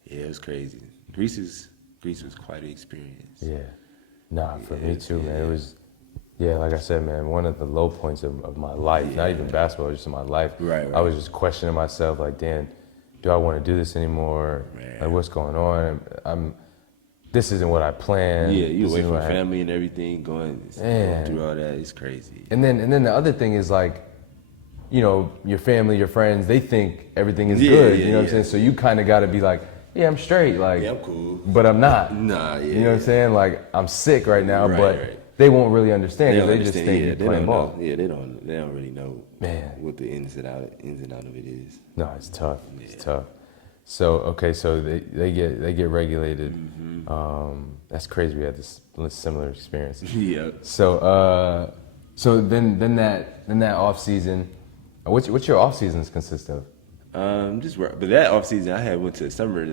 Yeah, it was crazy. Greece was quite an experience. Yeah. Nah, for me too, man. It was. Yeah, like I said, man, one of the low points of my life, not even basketball, just in my life. Right. I was just questioning myself, like, damn, do I want to do this anymore? Man. Like, what's going on? This isn't what I planned. Yeah, you away from family and everything, going through all that. It's crazy. And then the other thing is like, you know, your family, your friends, they think everything is good. You know what I'm saying? So you kind of got to be like, yeah, I'm straight. Like, yeah, I'm cool. But I'm not. Nah, yeah. You know what I'm saying? Like, I'm sick right now, but right. they won't really understand because they just think you're playing ball. Yeah, they don't really know what the ins and out of it is. No, it's tough. Yeah. It's tough. So they get regulated. Mm-hmm. That's crazy. We had this similar experience. Yeah. So then that off season, what's your off seasons consist of? But that off season I went to summer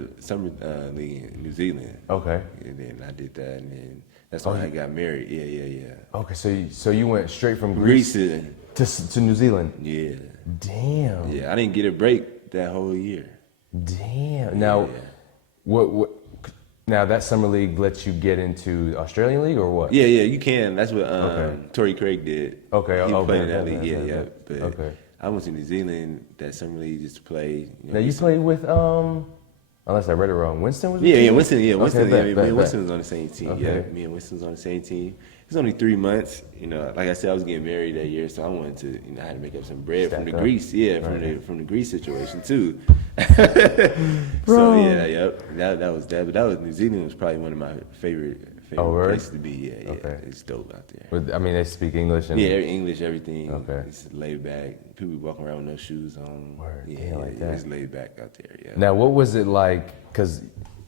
league in New Zealand. Okay. And then I did that, and then that's when I got married. Yeah. Okay, so you went straight from Greece to New Zealand. Yeah. Damn. Yeah, I didn't get a break that whole year. Damn. Now, what? Now that summer league lets you get into Australian league or what? Yeah, you can. That's what Torrey Craig did. Okay. He played in that league. Yeah. But okay. I went to New Zealand that summer league just to play. Now you played with unless I read it wrong, Winston was with you? Winston. Me and Winston was on the same team. Okay. Yeah, me and Winston was on the same team. It was only 3 months. You know, like I said, I was getting married that year, so I wanted to, I had to make up some bread from the Greece. Yeah, from the Greece situation too. So that was that. But that was New Zealand was probably one of my favorite places to be. Yeah. Okay. It's dope out there. I mean, they speak English and English, everything. Okay. It's laid back. People walking around with no shoes on. Word. Yeah, like that. It's laid back out there. Yeah. Now, what was it like? Because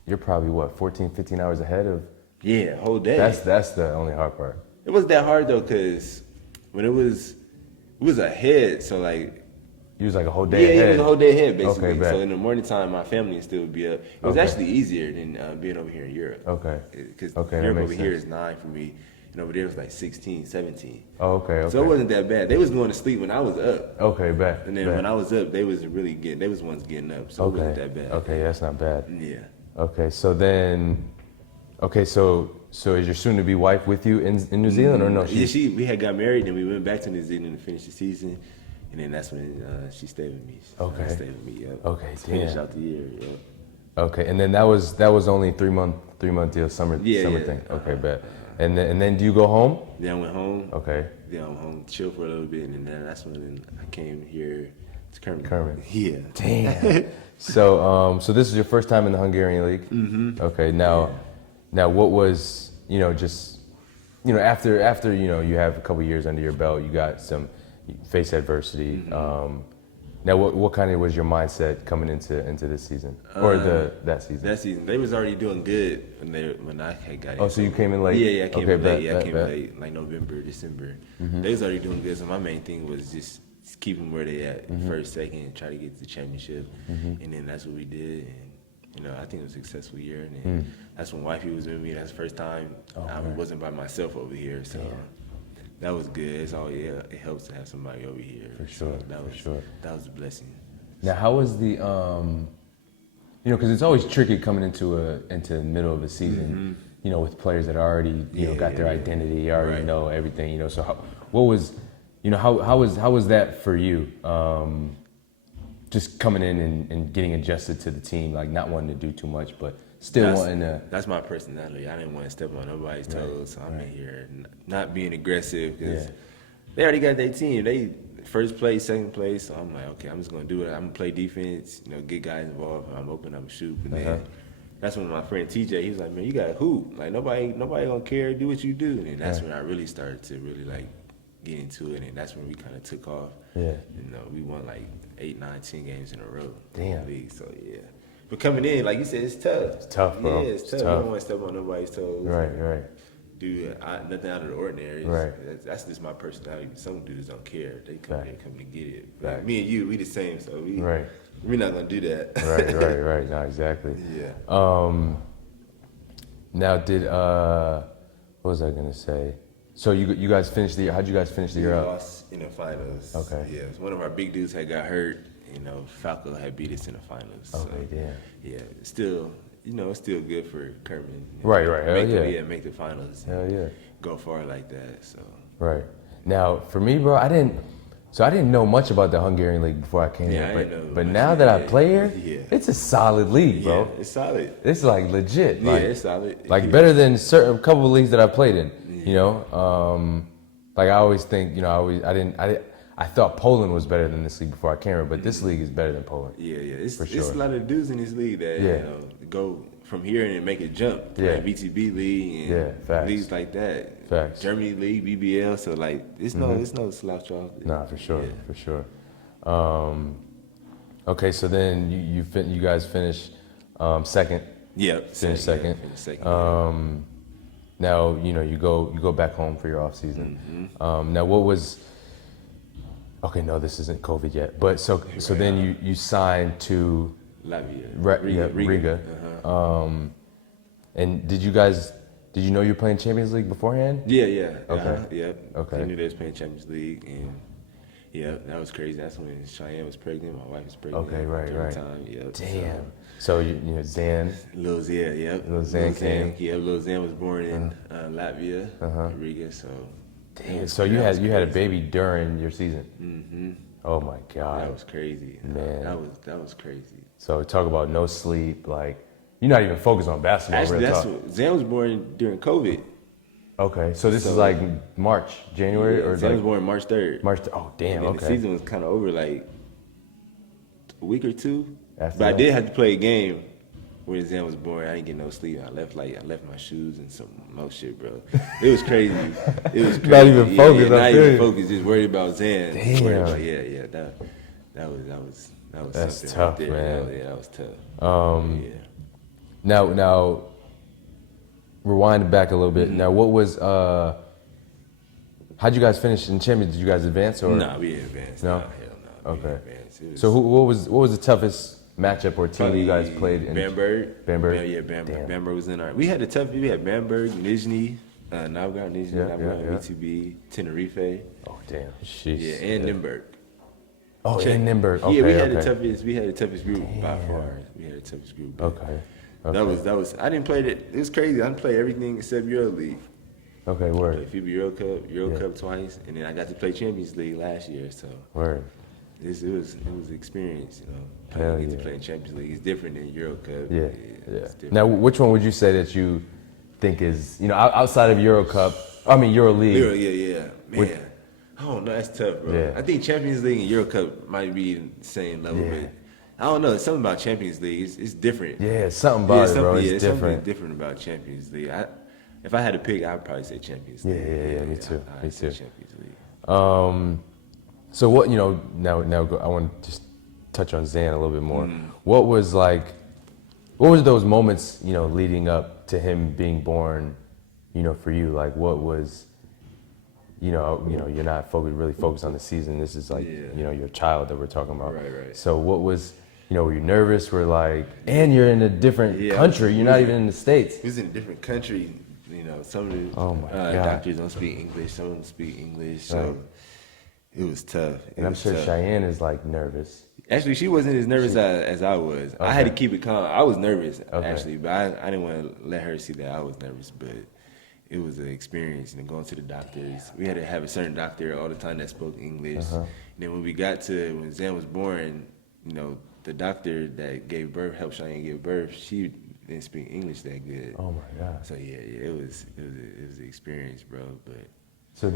you're probably 14, 15 hours ahead of. Yeah, whole day. That's the only hard part. It wasn't that hard though, cause when it was ahead. So like. You was like a whole day ahead. Yeah, it was a whole day ahead basically. Okay, so in the morning time, my family would still be up. It was actually easier than being over here in Europe. Okay. Because Europe over here is 9 for me, and over there it was like 16, 17. Oh, okay. So it wasn't that bad. They was going to sleep when I was up. Okay, bet. And then when I was up, they was ones getting up. So it wasn't that bad. Okay, that's not bad. Yeah. Okay, so is your soon-to-be wife with you in New Zealand or no? Yeah, we had got married and we went back to New Zealand to finish the season, and then that's when she stayed with me. Okay. Stayed with me. Yep. Okay, finish out the year. Yep. Okay, and then that was only 3 month deal, summer thing. Okay, bet. And then do you go home? Then I went home. Okay. Then I went home, chill for a little bit, and then that's when I came here to Kermit. Kermit. Yeah. Damn. So this is your first time in the Hungarian League? Mm-hmm. Okay. Now what was, just, after, you have a couple years under your belt, you got some face adversity. Mm-hmm. Now, what kind of was your mindset coming into this season or that season? That season, they was already doing good when I had got in. Oh, so you came in late? Yeah, I came in late. I came in late, like November, December. Mm-hmm. They was already doing good. So my main thing was just keep them where they at, mm-hmm. first, second, and try to get to the championship. Mm-hmm. And then that's what we did. And I think it was a successful year. And then that's when wifey was with me. That's the first time I wasn't by myself over here. So. Yeah. That was good. So it helps to have somebody over here. For sure. So that was a blessing. Now, how was the because it's always tricky coming into the middle of a season, mm-hmm. With players that already got their identity, already know everything, So what was how was that for you? Just coming in and getting adjusted to the team, like not wanting to do too much, but still wanting to. That's my personality. I didn't want to step on nobody's toes, so I'm in here not being aggressive because they already got their team. They first place, second place, so I'm like, okay, I'm just gonna do it. I'm gonna play defense, get guys involved. I'm open, I'm shoot, and then that's when my friend TJ, he was like, man, you got to hoop. Like nobody gonna care. Do what you do, and that's when I really started to really like get into it, and that's when we kind of took off. Yeah, we won like 8, 9, 10 games in a row. Damn. In the league, so yeah. But coming in, like you said, it's tough. It's tough, bro. Yeah, it's tough. You don't want to step on nobody's toes. Right. Do nothing out of the ordinary. Right. That's just my personality. Some dudes don't care. They come here, come to get it. Right. Me and you, we the same, so we're not gonna do that. Right. No, exactly. Yeah. Now, what was I gonna say? So you guys finished the year. How'd you guys finish the year up? We lost in the finals. Okay. Yeah, one of our big dudes had got hurt. Falco had beat us in the finals. Okay, so, damn. Yeah, still, it's still good for Kermit. Right. Hell make the finals. Hell yeah. Go far like that. So. Right. Now, for me, bro, I didn't know much about the Hungarian League before I came here. But now that I play here, it's a solid league, bro. Yeah, it's solid. It's like legit. Yeah, it's solid. Like better than a couple of leagues that I played in. Like I always think, I thought Poland was better than this league before I came here, but this league is better than Poland. Yeah. It's a lot of dudes in this league that go from here and make a jump. To like VTB league and leagues like that. Facts. Germany league, BBL. So like it's no slouch off. Nah, for sure. Okay, so then you guys finish second. Yeah, finished second. Now you go back home for your off season. Now what was? Okay, no, this isn't COVID yet. But so then you signed to Latvia, Riga. And did you know you were playing Champions League beforehand? Yeah. Okay. Okay. I knew they was playing Champions League, and that was crazy. That's when Cheyenne was pregnant. My wife was pregnant. Okay, right. Time. Yep. Damn. So Zan. Lil Zan, yep. Lil Zan came. Yeah, Lil Zan was born in Latvia, Riga. So. Damn. So you had a baby during your season. Mm-hmm. Oh my God. That was crazy. Man. That was crazy. So talk about no sleep, like you're not even focused on basketball. Actually, Zan was born during COVID. Okay, so this is like March, January, or Zan like was born March 3rd. Oh damn. And okay. The season was kind of over like a week or two. After but that. I did have to play a game when Zan was born. I didn't get no sleep. I left my shoes and some more shit, bro. It was crazy. Not even focused. Not even focused. Just worried about Zan. Damn. That was That's something tough, right there. man. Yeah, that was tough. Now, rewind back a little bit. Mm-hmm. Now, what was how'd you guys finish in Champions? Did you guys advance or? Nah, we didn't advance. No? Nah, hell no. Okay. So what was the toughest matchup or team that you guys played in? Bamberg. Bamberg? Bamberg was in our. We had Bamberg, Nizhny, Novgorod, VTB, Tenerife. Oh damn. Jeez. Yeah, and Nymburk. Oh, in Nymburk. Okay, yeah, we had the toughest group by far. We had the toughest group. Okay. That was. I didn't play it. It was crazy. I didn't play everything except Euro League. Okay, word. I played FIBA Euro Cup twice, and then I got to play Champions League last year. So word. It was an experience, Hell to play in Champions League. It's different than Euro Cup. Yeah. Now, which one would you say that you think is, outside of Euro League? Yeah. Man, I don't know. That's tough, bro. Yeah. I think Champions League and Euro Cup might be the same level, but I don't know. It's something about Champions League. It's different. Yeah, something about it, bro. It's different. Something different about Champions League. If I had to pick, I'd probably say Champions League. Yeah, me too. I'd say Champions League. So what, now I want to just touch on Zan a little bit more. What was those moments, leading up to him being born, for you? Like, what was, you're not really focused on the season. This is like, your child that we're talking about. Right. So what was, were you nervous? And you're in a different country. You're not even in the States. He was in a different country. Some of the doctors don't speak English. Some of them speak English. So it was tough. And I'm sure Cheyenne is like nervous. Actually, she wasn't as nervous as I was. Okay. I had to keep it calm. I was nervous, actually, but I didn't want to let her see that I was nervous. But it was an experience, going to the doctors. We had to have a certain doctor all the time that spoke English. And then when Zan was born, the doctor that gave birth, helped Cheyenne give birth, she didn't speak English that good. Oh my God. So it was an experience, bro. But so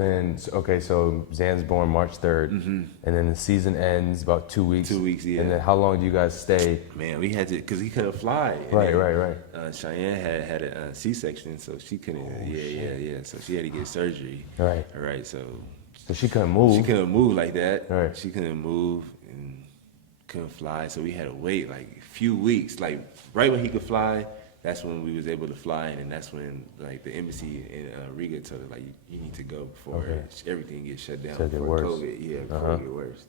Zan's born March 3rd, and then the season ends about 2 weeks. 2 weeks, yeah. And then how long do you guys stay? Man, we had to, because he couldn't fly. Right. Cheyenne had a C-section, so she couldn't. So she had to get surgery. Right. So she couldn't move. She couldn't move like that. Right. She couldn't move and couldn't fly. So we had to wait like a few weeks. Like right when he could fly, that's when we was able to fly, and that's when like the embassy in Riga told us like you need to go before everything gets shut down before COVID. Yeah, before it get worse.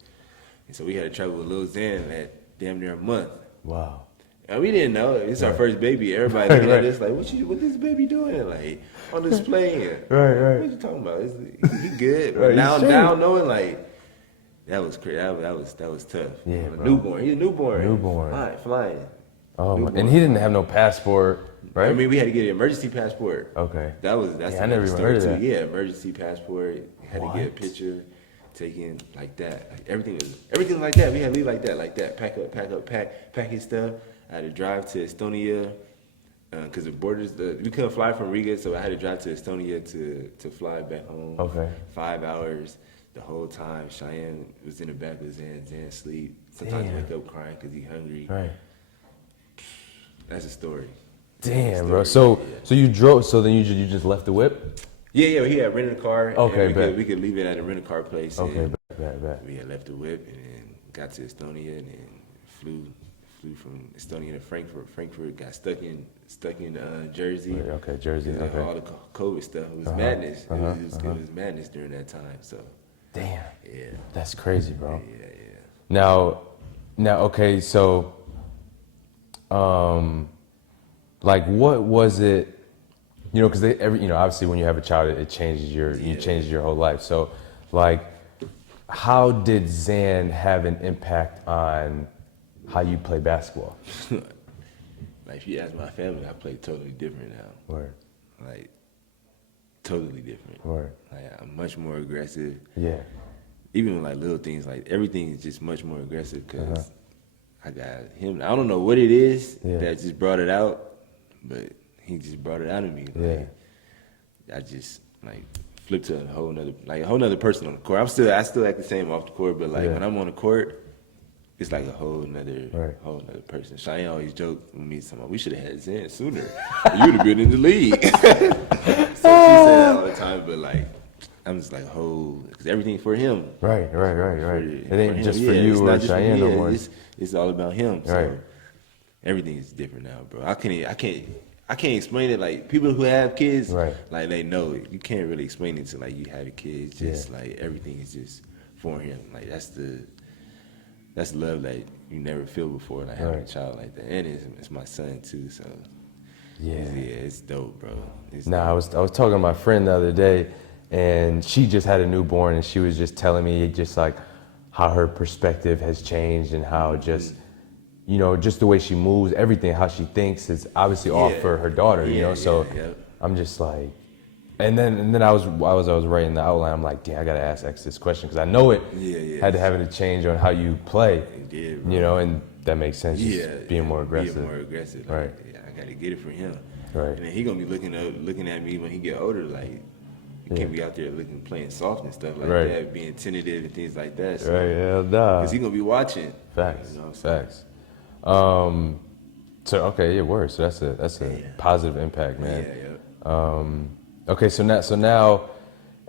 And so we had to travel with Lil Zan at damn near a month. Wow. And we didn't know it's our first baby. Everybody looking at us like, what this baby doing? Like on this plane. Right. What you talking about? He good. But now knowing like that was crazy. That was tough. Yeah, bro. Newborn. He's a newborn. Flying. Oh, and he didn't have no passport, right? I mean, we had to get an emergency passport. Okay. That's I never even heard of that. Yeah, emergency passport. Had to get a picture taken like that. Like, everything like that. We had to leave like that. Pack his stuff. I had to drive to Estonia because the borders. We couldn't fly from Riga, so I had to drive to Estonia to fly back home. Okay. 5 hours. The whole time, Cheyenne was in the back with Zan. Zan sleep. Sometimes wake up crying because he's hungry. Right. That's a story. Damn, bro. So you drove. So then you just left the whip. Yeah. He had rented a car. Okay, we could leave it at a rental car place. Okay, bet. We had left the whip and then got to Estonia and then flew from Estonia to Frankfurt. Frankfurt got stuck in Jersey. Okay, Jersey. Okay. All the COVID stuff. It was madness. It was madness during that time. So. Damn. Yeah. That's crazy, bro. Yeah. Now, okay, so. Like what was it, because obviously when you have a child, it changes your whole life. So like, how did Zan have an impact on how you play basketball? Like if you ask my family, I play totally different now. Word. Like totally different. Word. Like I'm much more aggressive. Yeah. Even like little things, like everything is just much more aggressive because I got him. I don't know what it is that just brought it out, but he just brought it out of me. Like, I just like flipped to a whole nother person on the court. I still act the same off the court, but like when I'm on the court, it's like a whole nother person. Cheyenne always joked with me, something we should have had Zan sooner. You would have been in the league. So she said that all the time, but like. I'm just like, because everything's for him. Right. It ain't just for you or Cheyenne no more. It's all about him. So everything is different now, bro. I can't explain it. Like people who have kids, like they know it. You can't really explain it to like you have a kid. It's just like everything is just for him. Like that's love that you never feel before. Like having a child like that, and it's my son too. So it's dope, bro. I was talking to my friend the other day. And she just had a newborn, and she was just telling me just like how her perspective has changed and how just the way she moves, everything, how she thinks is obviously all for her daughter, So I'm just like, and then I was writing the outline. I'm like, damn, I gotta ask X this question because I know it had to have a change on how you play, it did, and that makes sense. Just being more aggressive. Right. I gotta get it for him. Right. And then he gonna be looking at me when he get older, like you can't be out there playing soft and stuff like that, being tentative and things like that. So, right, hell nah. Because he gonna be watching. Facts. You know, Facts. So okay, it works. So that's a positive impact, man. Yeah. Okay, so now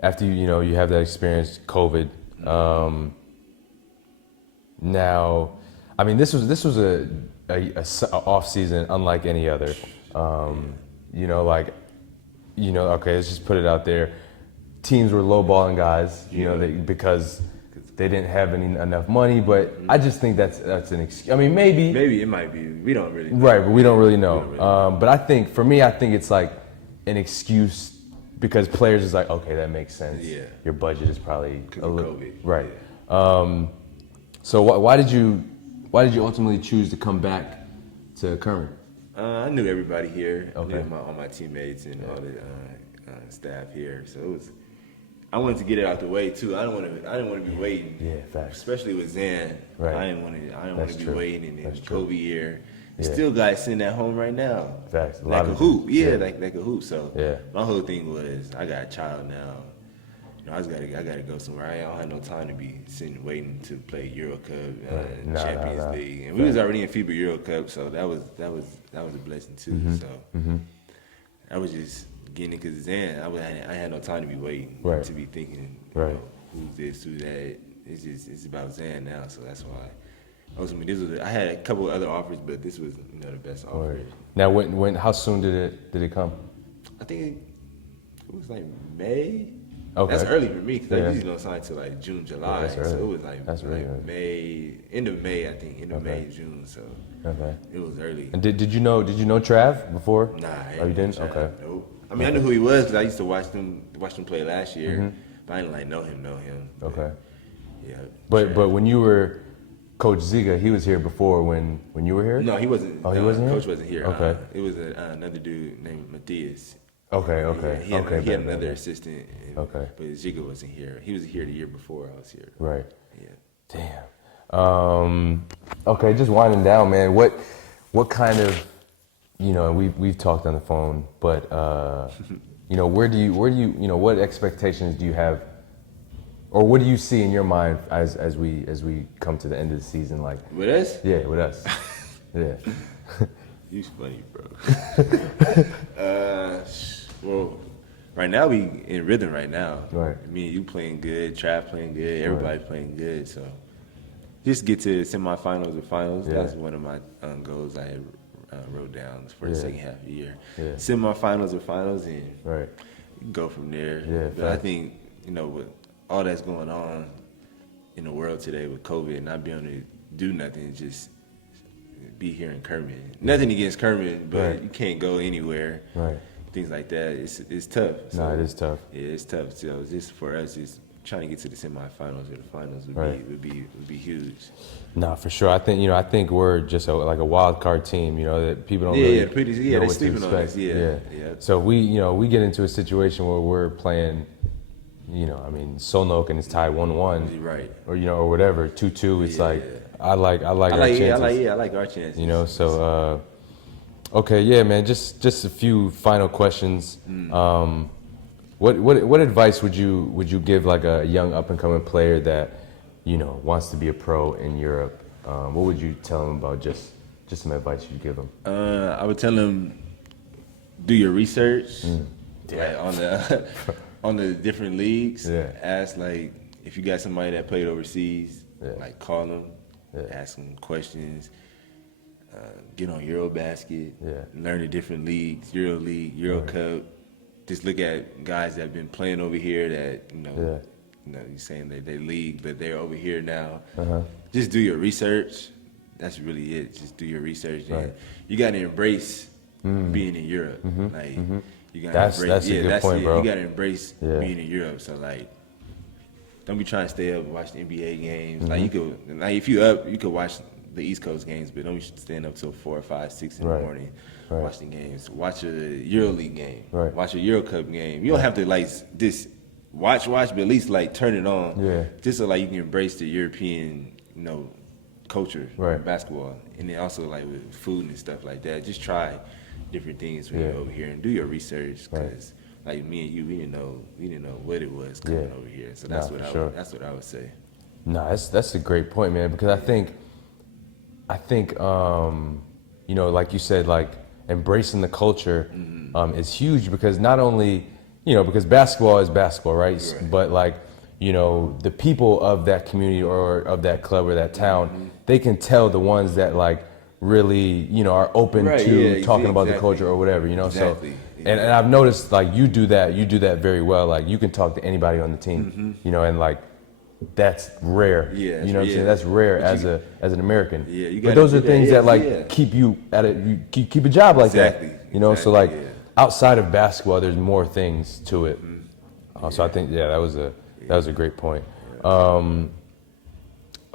after you have that experience, COVID. Now, I mean, this was a off season unlike any other. Okay, let's just put it out there. Teams were lowballing guys, because they didn't have enough money. But I just think that's an excuse. I mean, maybe it might be. We don't really know. Right, but we don't really know. But I think it's like an excuse because players is like, okay, that makes sense. Yeah. Your budget is probably a little COVID. right. Yeah. So why did you ultimately choose to come back to Kermit? I knew everybody here. Okay. I knew all my teammates and all the staff here. So I wanted to get it out the way too. I didn't want to be waiting. Yeah, facts. Especially with Zan. Right. I didn't want to be waiting and then COVID year. Yeah. Still guys sitting at home right now. Facts. Like a hoop. Yeah, like a hoop. So yeah. My whole thing was I got a child now. I gotta go somewhere. I don't have no time to be sitting waiting to play Euro Cup, Champions League, and we was already in FIBA Euro Cup, so that was a blessing too. So I was just getting it because Zan, I had no time to be waiting, to be thinking, who's this, who's that. It's about Zan now, so that's why. Ultimately, I had a couple of other offers, but this was the best offer. Now, how soon did it come? I think it was like May. Okay. That's early for me because I usually don't sign until like June, July. So it was like really May, end of May, I think, May, June. So it was early. And did you know Trav before? Nah, you didn't? Okay. Nope. I mean, I knew who he was because I used to watch them play last year, but I didn't like know him. Okay. Yeah. But when you were Coach Ziga, he was here before when you were here? No, he wasn't. Oh, he wasn't here? Coach wasn't here. Okay. It was another dude named Matthias. Okay. He had another assistant. Okay. But Ziga wasn't here. He was here the year before I was here. Right. Yeah. Damn. Okay, just winding down, man. What kind of, we've talked on the phone, but where do you what expectations do you have, or what do you see in your mind as we come to the end of the season, like with us? Yeah, with us. Yeah. You funny, bro. Well, right now we in rhythm right now. Right. Me and you playing good, Trav playing good, everybody playing good. So just get to semifinals or finals. Yeah. That's one of my goals I had wrote down for the second half of the year. Yeah. Semifinals or finals, and Right. you can go from there. Yeah, but I think with all that's going on in the world today with COVID and not being able to do nothing, just be here in Kermit. Nothing against Kermit, but you can't go anywhere. Right. Things like that. It's tough. So, it is tough. Yeah, it's tough. So just for us, just trying to get to the semifinals or the finals would be huge. Nah, for sure. I think we're just like a wild card team. That people don't really know they're what sleeping to on expect. us. Yeah. So we get into a situation where we're playing. Solnok and it's tied 1-1. Right. Or whatever 2-2. It's like I like our chances. I like our chances. So okay, yeah, man. Just a few final questions. What advice would you give like a young up and coming player that wants to be a pro in Europe? What would you tell him about just some advice you'd give him? I would tell him do your research on the different leagues. Yeah. Ask if you got somebody that played overseas, Yeah. call them, ask them questions. Get on Eurobasket, learn the different leagues, Euro League, Euro Cup. Just look at guys that have been playing over here that, you're saying that they league, but they're over here now. Just do your research. That's really it. Just do your research. Right. And you got to embrace being in Europe. You got to That's embrace. a good point, bro. You got to embrace being in Europe. So don't be trying to stay up and watch the NBA games. If you up, you could watch the East Coast games, but don't be staying up till 4, 5, 6 in the morning watching games. Watch a EuroLeague game. Right. Watch a Euro Cup game. You don't have to this watch, but at least turn it on. Yeah. Just so you can embrace the European, culture, Right. basketball, and then also like with food and stuff like that. Just try different things when Yeah. you're over here and do your research, Right. because like me and you, we didn't know what it was coming over here. So that's Nah, what for sure. that's what I would say. No, that's a great point, man. Because I think, you know, like you said, like embracing the culture is huge, because not only, you know, because basketball is basketball, right? But like, you know, the people of that community or of that club or that town, they can tell the ones that like really, you know, are open to talking about the culture or whatever, you know. So, and I've noticed like you do that very well. Like you can talk to anybody on the team, you know, and like that's rare. Yeah, you know what I'm saying? That's rare as an American. Yeah, you but those are do things that, that like keep you at it. You keep a job like that. You know, so like outside of basketball, there's more things to it. So I think that was a great point.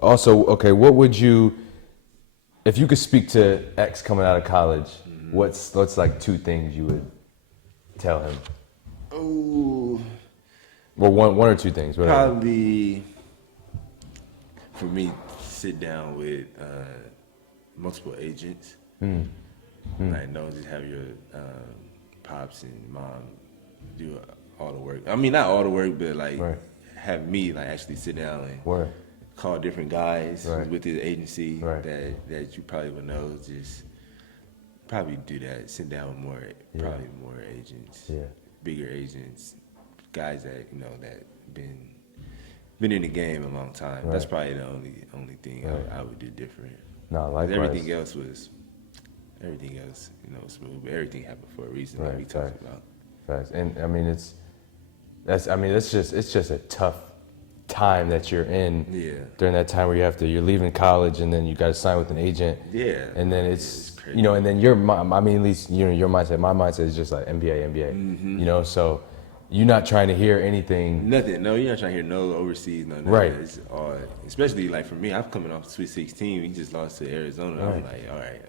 Also, okay, what would you, if you could speak to X coming out of college, what's like 2 things you would tell him? Oh, Well, one or 2 things, whatever. probably for me, sit down with multiple agents. Like, don't just have your pops and mom do all the work. I mean, not all the work, but like have me like actually sit down and call different guys with his agency that you probably would know. Just probably do that. Sit down with more agents, bigger agents, guys that you know that been in the game a long time. That's probably the only thing I would do different. No, likewise. Everything else, you know, smooth. But everything happened for a reason, like we talked about. Facts. And I mean, it's just a tough time that you're in during that time where you're leaving college and then you got to sign with an agent. Yeah. And then it's you know, and then I mean, at least you know your mindset. My mindset is just like NBA. You know, so. You're not trying to hear anything. Nothing. No, you're not trying to hear no overseas, no nothing. Right. It's all, especially like for me, I'm coming off Sweet 16. We just lost to Arizona. I'm like, all right,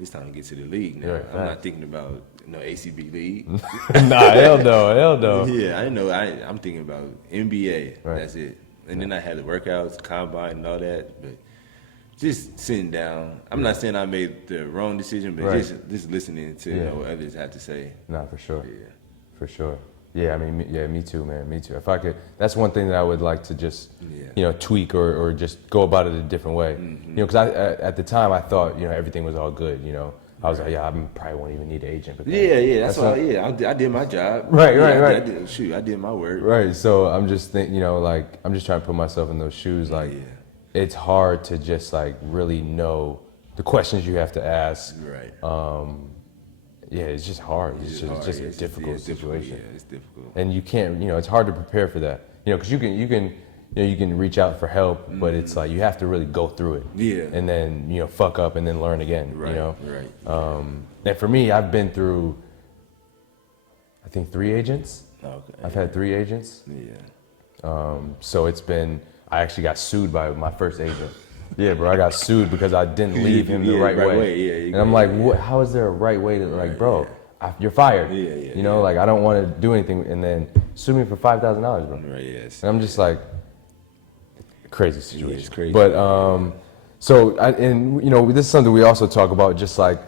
it's time to get to the league now. I'm not thinking about no ACB league. Nah, hell no. Yeah, I know. I'm thinking about NBA. That's it. And then I had the workouts, combine, and all that. But just sitting down. I'm not saying I made the wrong decision, but just listening to what others have to say. Nah, for sure. Yeah, for sure. Yeah, I mean, me too, man. Me too. If I could, that's one thing that I would like to just, you know, tweak or just go about it a different way. You know, because at the time I thought, you know, everything was all good. You know, I was like, I probably won't even need an agent. That's why. I did my job. Right. I did my work. Right. So I'm just thinking, you know, like I'm just trying to put myself in those shoes. Like, it's hard to just like really know the questions you have to ask. Right. Yeah, it's just hard. It's just a difficult situation. Yeah, it's difficult. And you can't, you know, it's hard to prepare for that. You know, because you can reach out for help, but it's like you have to really go through it. Yeah. And then, you know, fuck up and then learn again. Right. You know. Right. And for me, I've been through, I think 3 agents. Okay. I've had 3 agents. Yeah. So it's been. I actually got sued by my first agent. Yeah, bro, I got sued because I didn't leave him the right way. Yeah, and I'm like, what? How is there a right way to like, bro? You're fired. You know, like I don't want to do anything, and then sue me for $5,000, bro. Right. Yes. And I'm just like, crazy situation. Yeah, it's crazy. But so and you know, this is something we also talk about, just like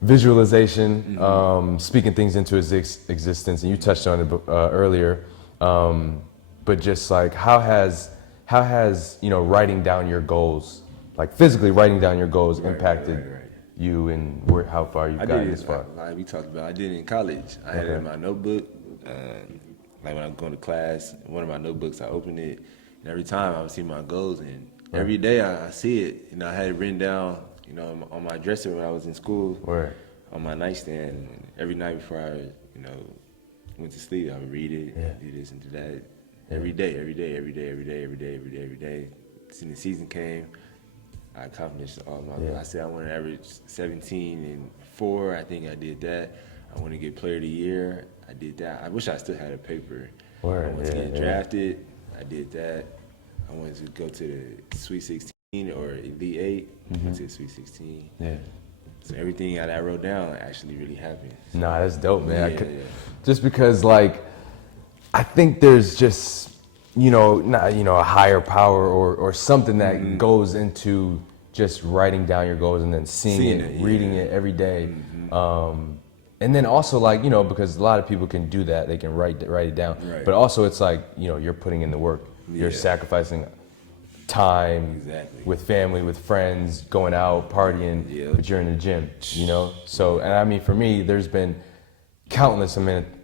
visualization, speaking things into existence, and you touched on it earlier. But just like how has you know writing down your goals, like physically writing down your goals, impacted you and how far you've gotten this far? Like we talked about, I did it in college. I had it in my notebook. Like when I'm going to class, one of my notebooks, I open it, and every time I would see my goals, and every day I see it. You know, I had it written down, you know, on my dresser when I was in school, on my nightstand. And every night before I, you know, went to sleep, I would read it, do this and do that. Every day. Since the season came, I accomplished all my goals. I said I want to average 17 and 4. I think I did that. I want to get Player of the Year. I did that. I wish I still had a paper. I wanted to get drafted. I did that. I wanted to go to the Sweet 16 or Elite 8. I went to the Sweet 16. Yeah. So everything that I wrote down actually really happened. So, nah, that's dope, man. Just because, like, I think there's just a higher power or something that goes into just writing down your goals and then seeing it, reading it every day. And then also because a lot of people can do that, they can write it down. Right. But also it's you're putting in the work. You're sacrificing time with family, with friends, going out, partying, but you're in the gym, So, and I mean, for me, there's been countless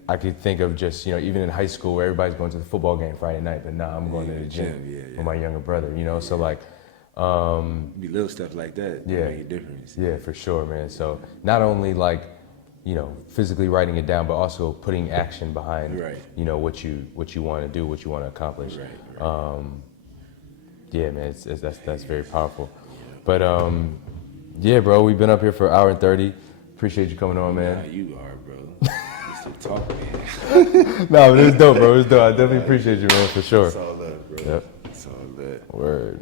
I could think of just, even in high school where everybody's going to the football game Friday night, but I'm going to the gym with my younger brother, So be little stuff like that make a difference. Yeah, for sure, man. So not only physically writing it down, but also putting action behind, what you want to do, what you want to accomplish. Right. Yeah, man, that's very powerful. But bro, we've been up here for an hour and 30. Appreciate you coming on, man. Nah, you are, bro. Just to talk, man. No, but it was dope, bro. It was dope. I definitely appreciate you, man, for sure. It's all love, bro. Yep. It's all love. Word.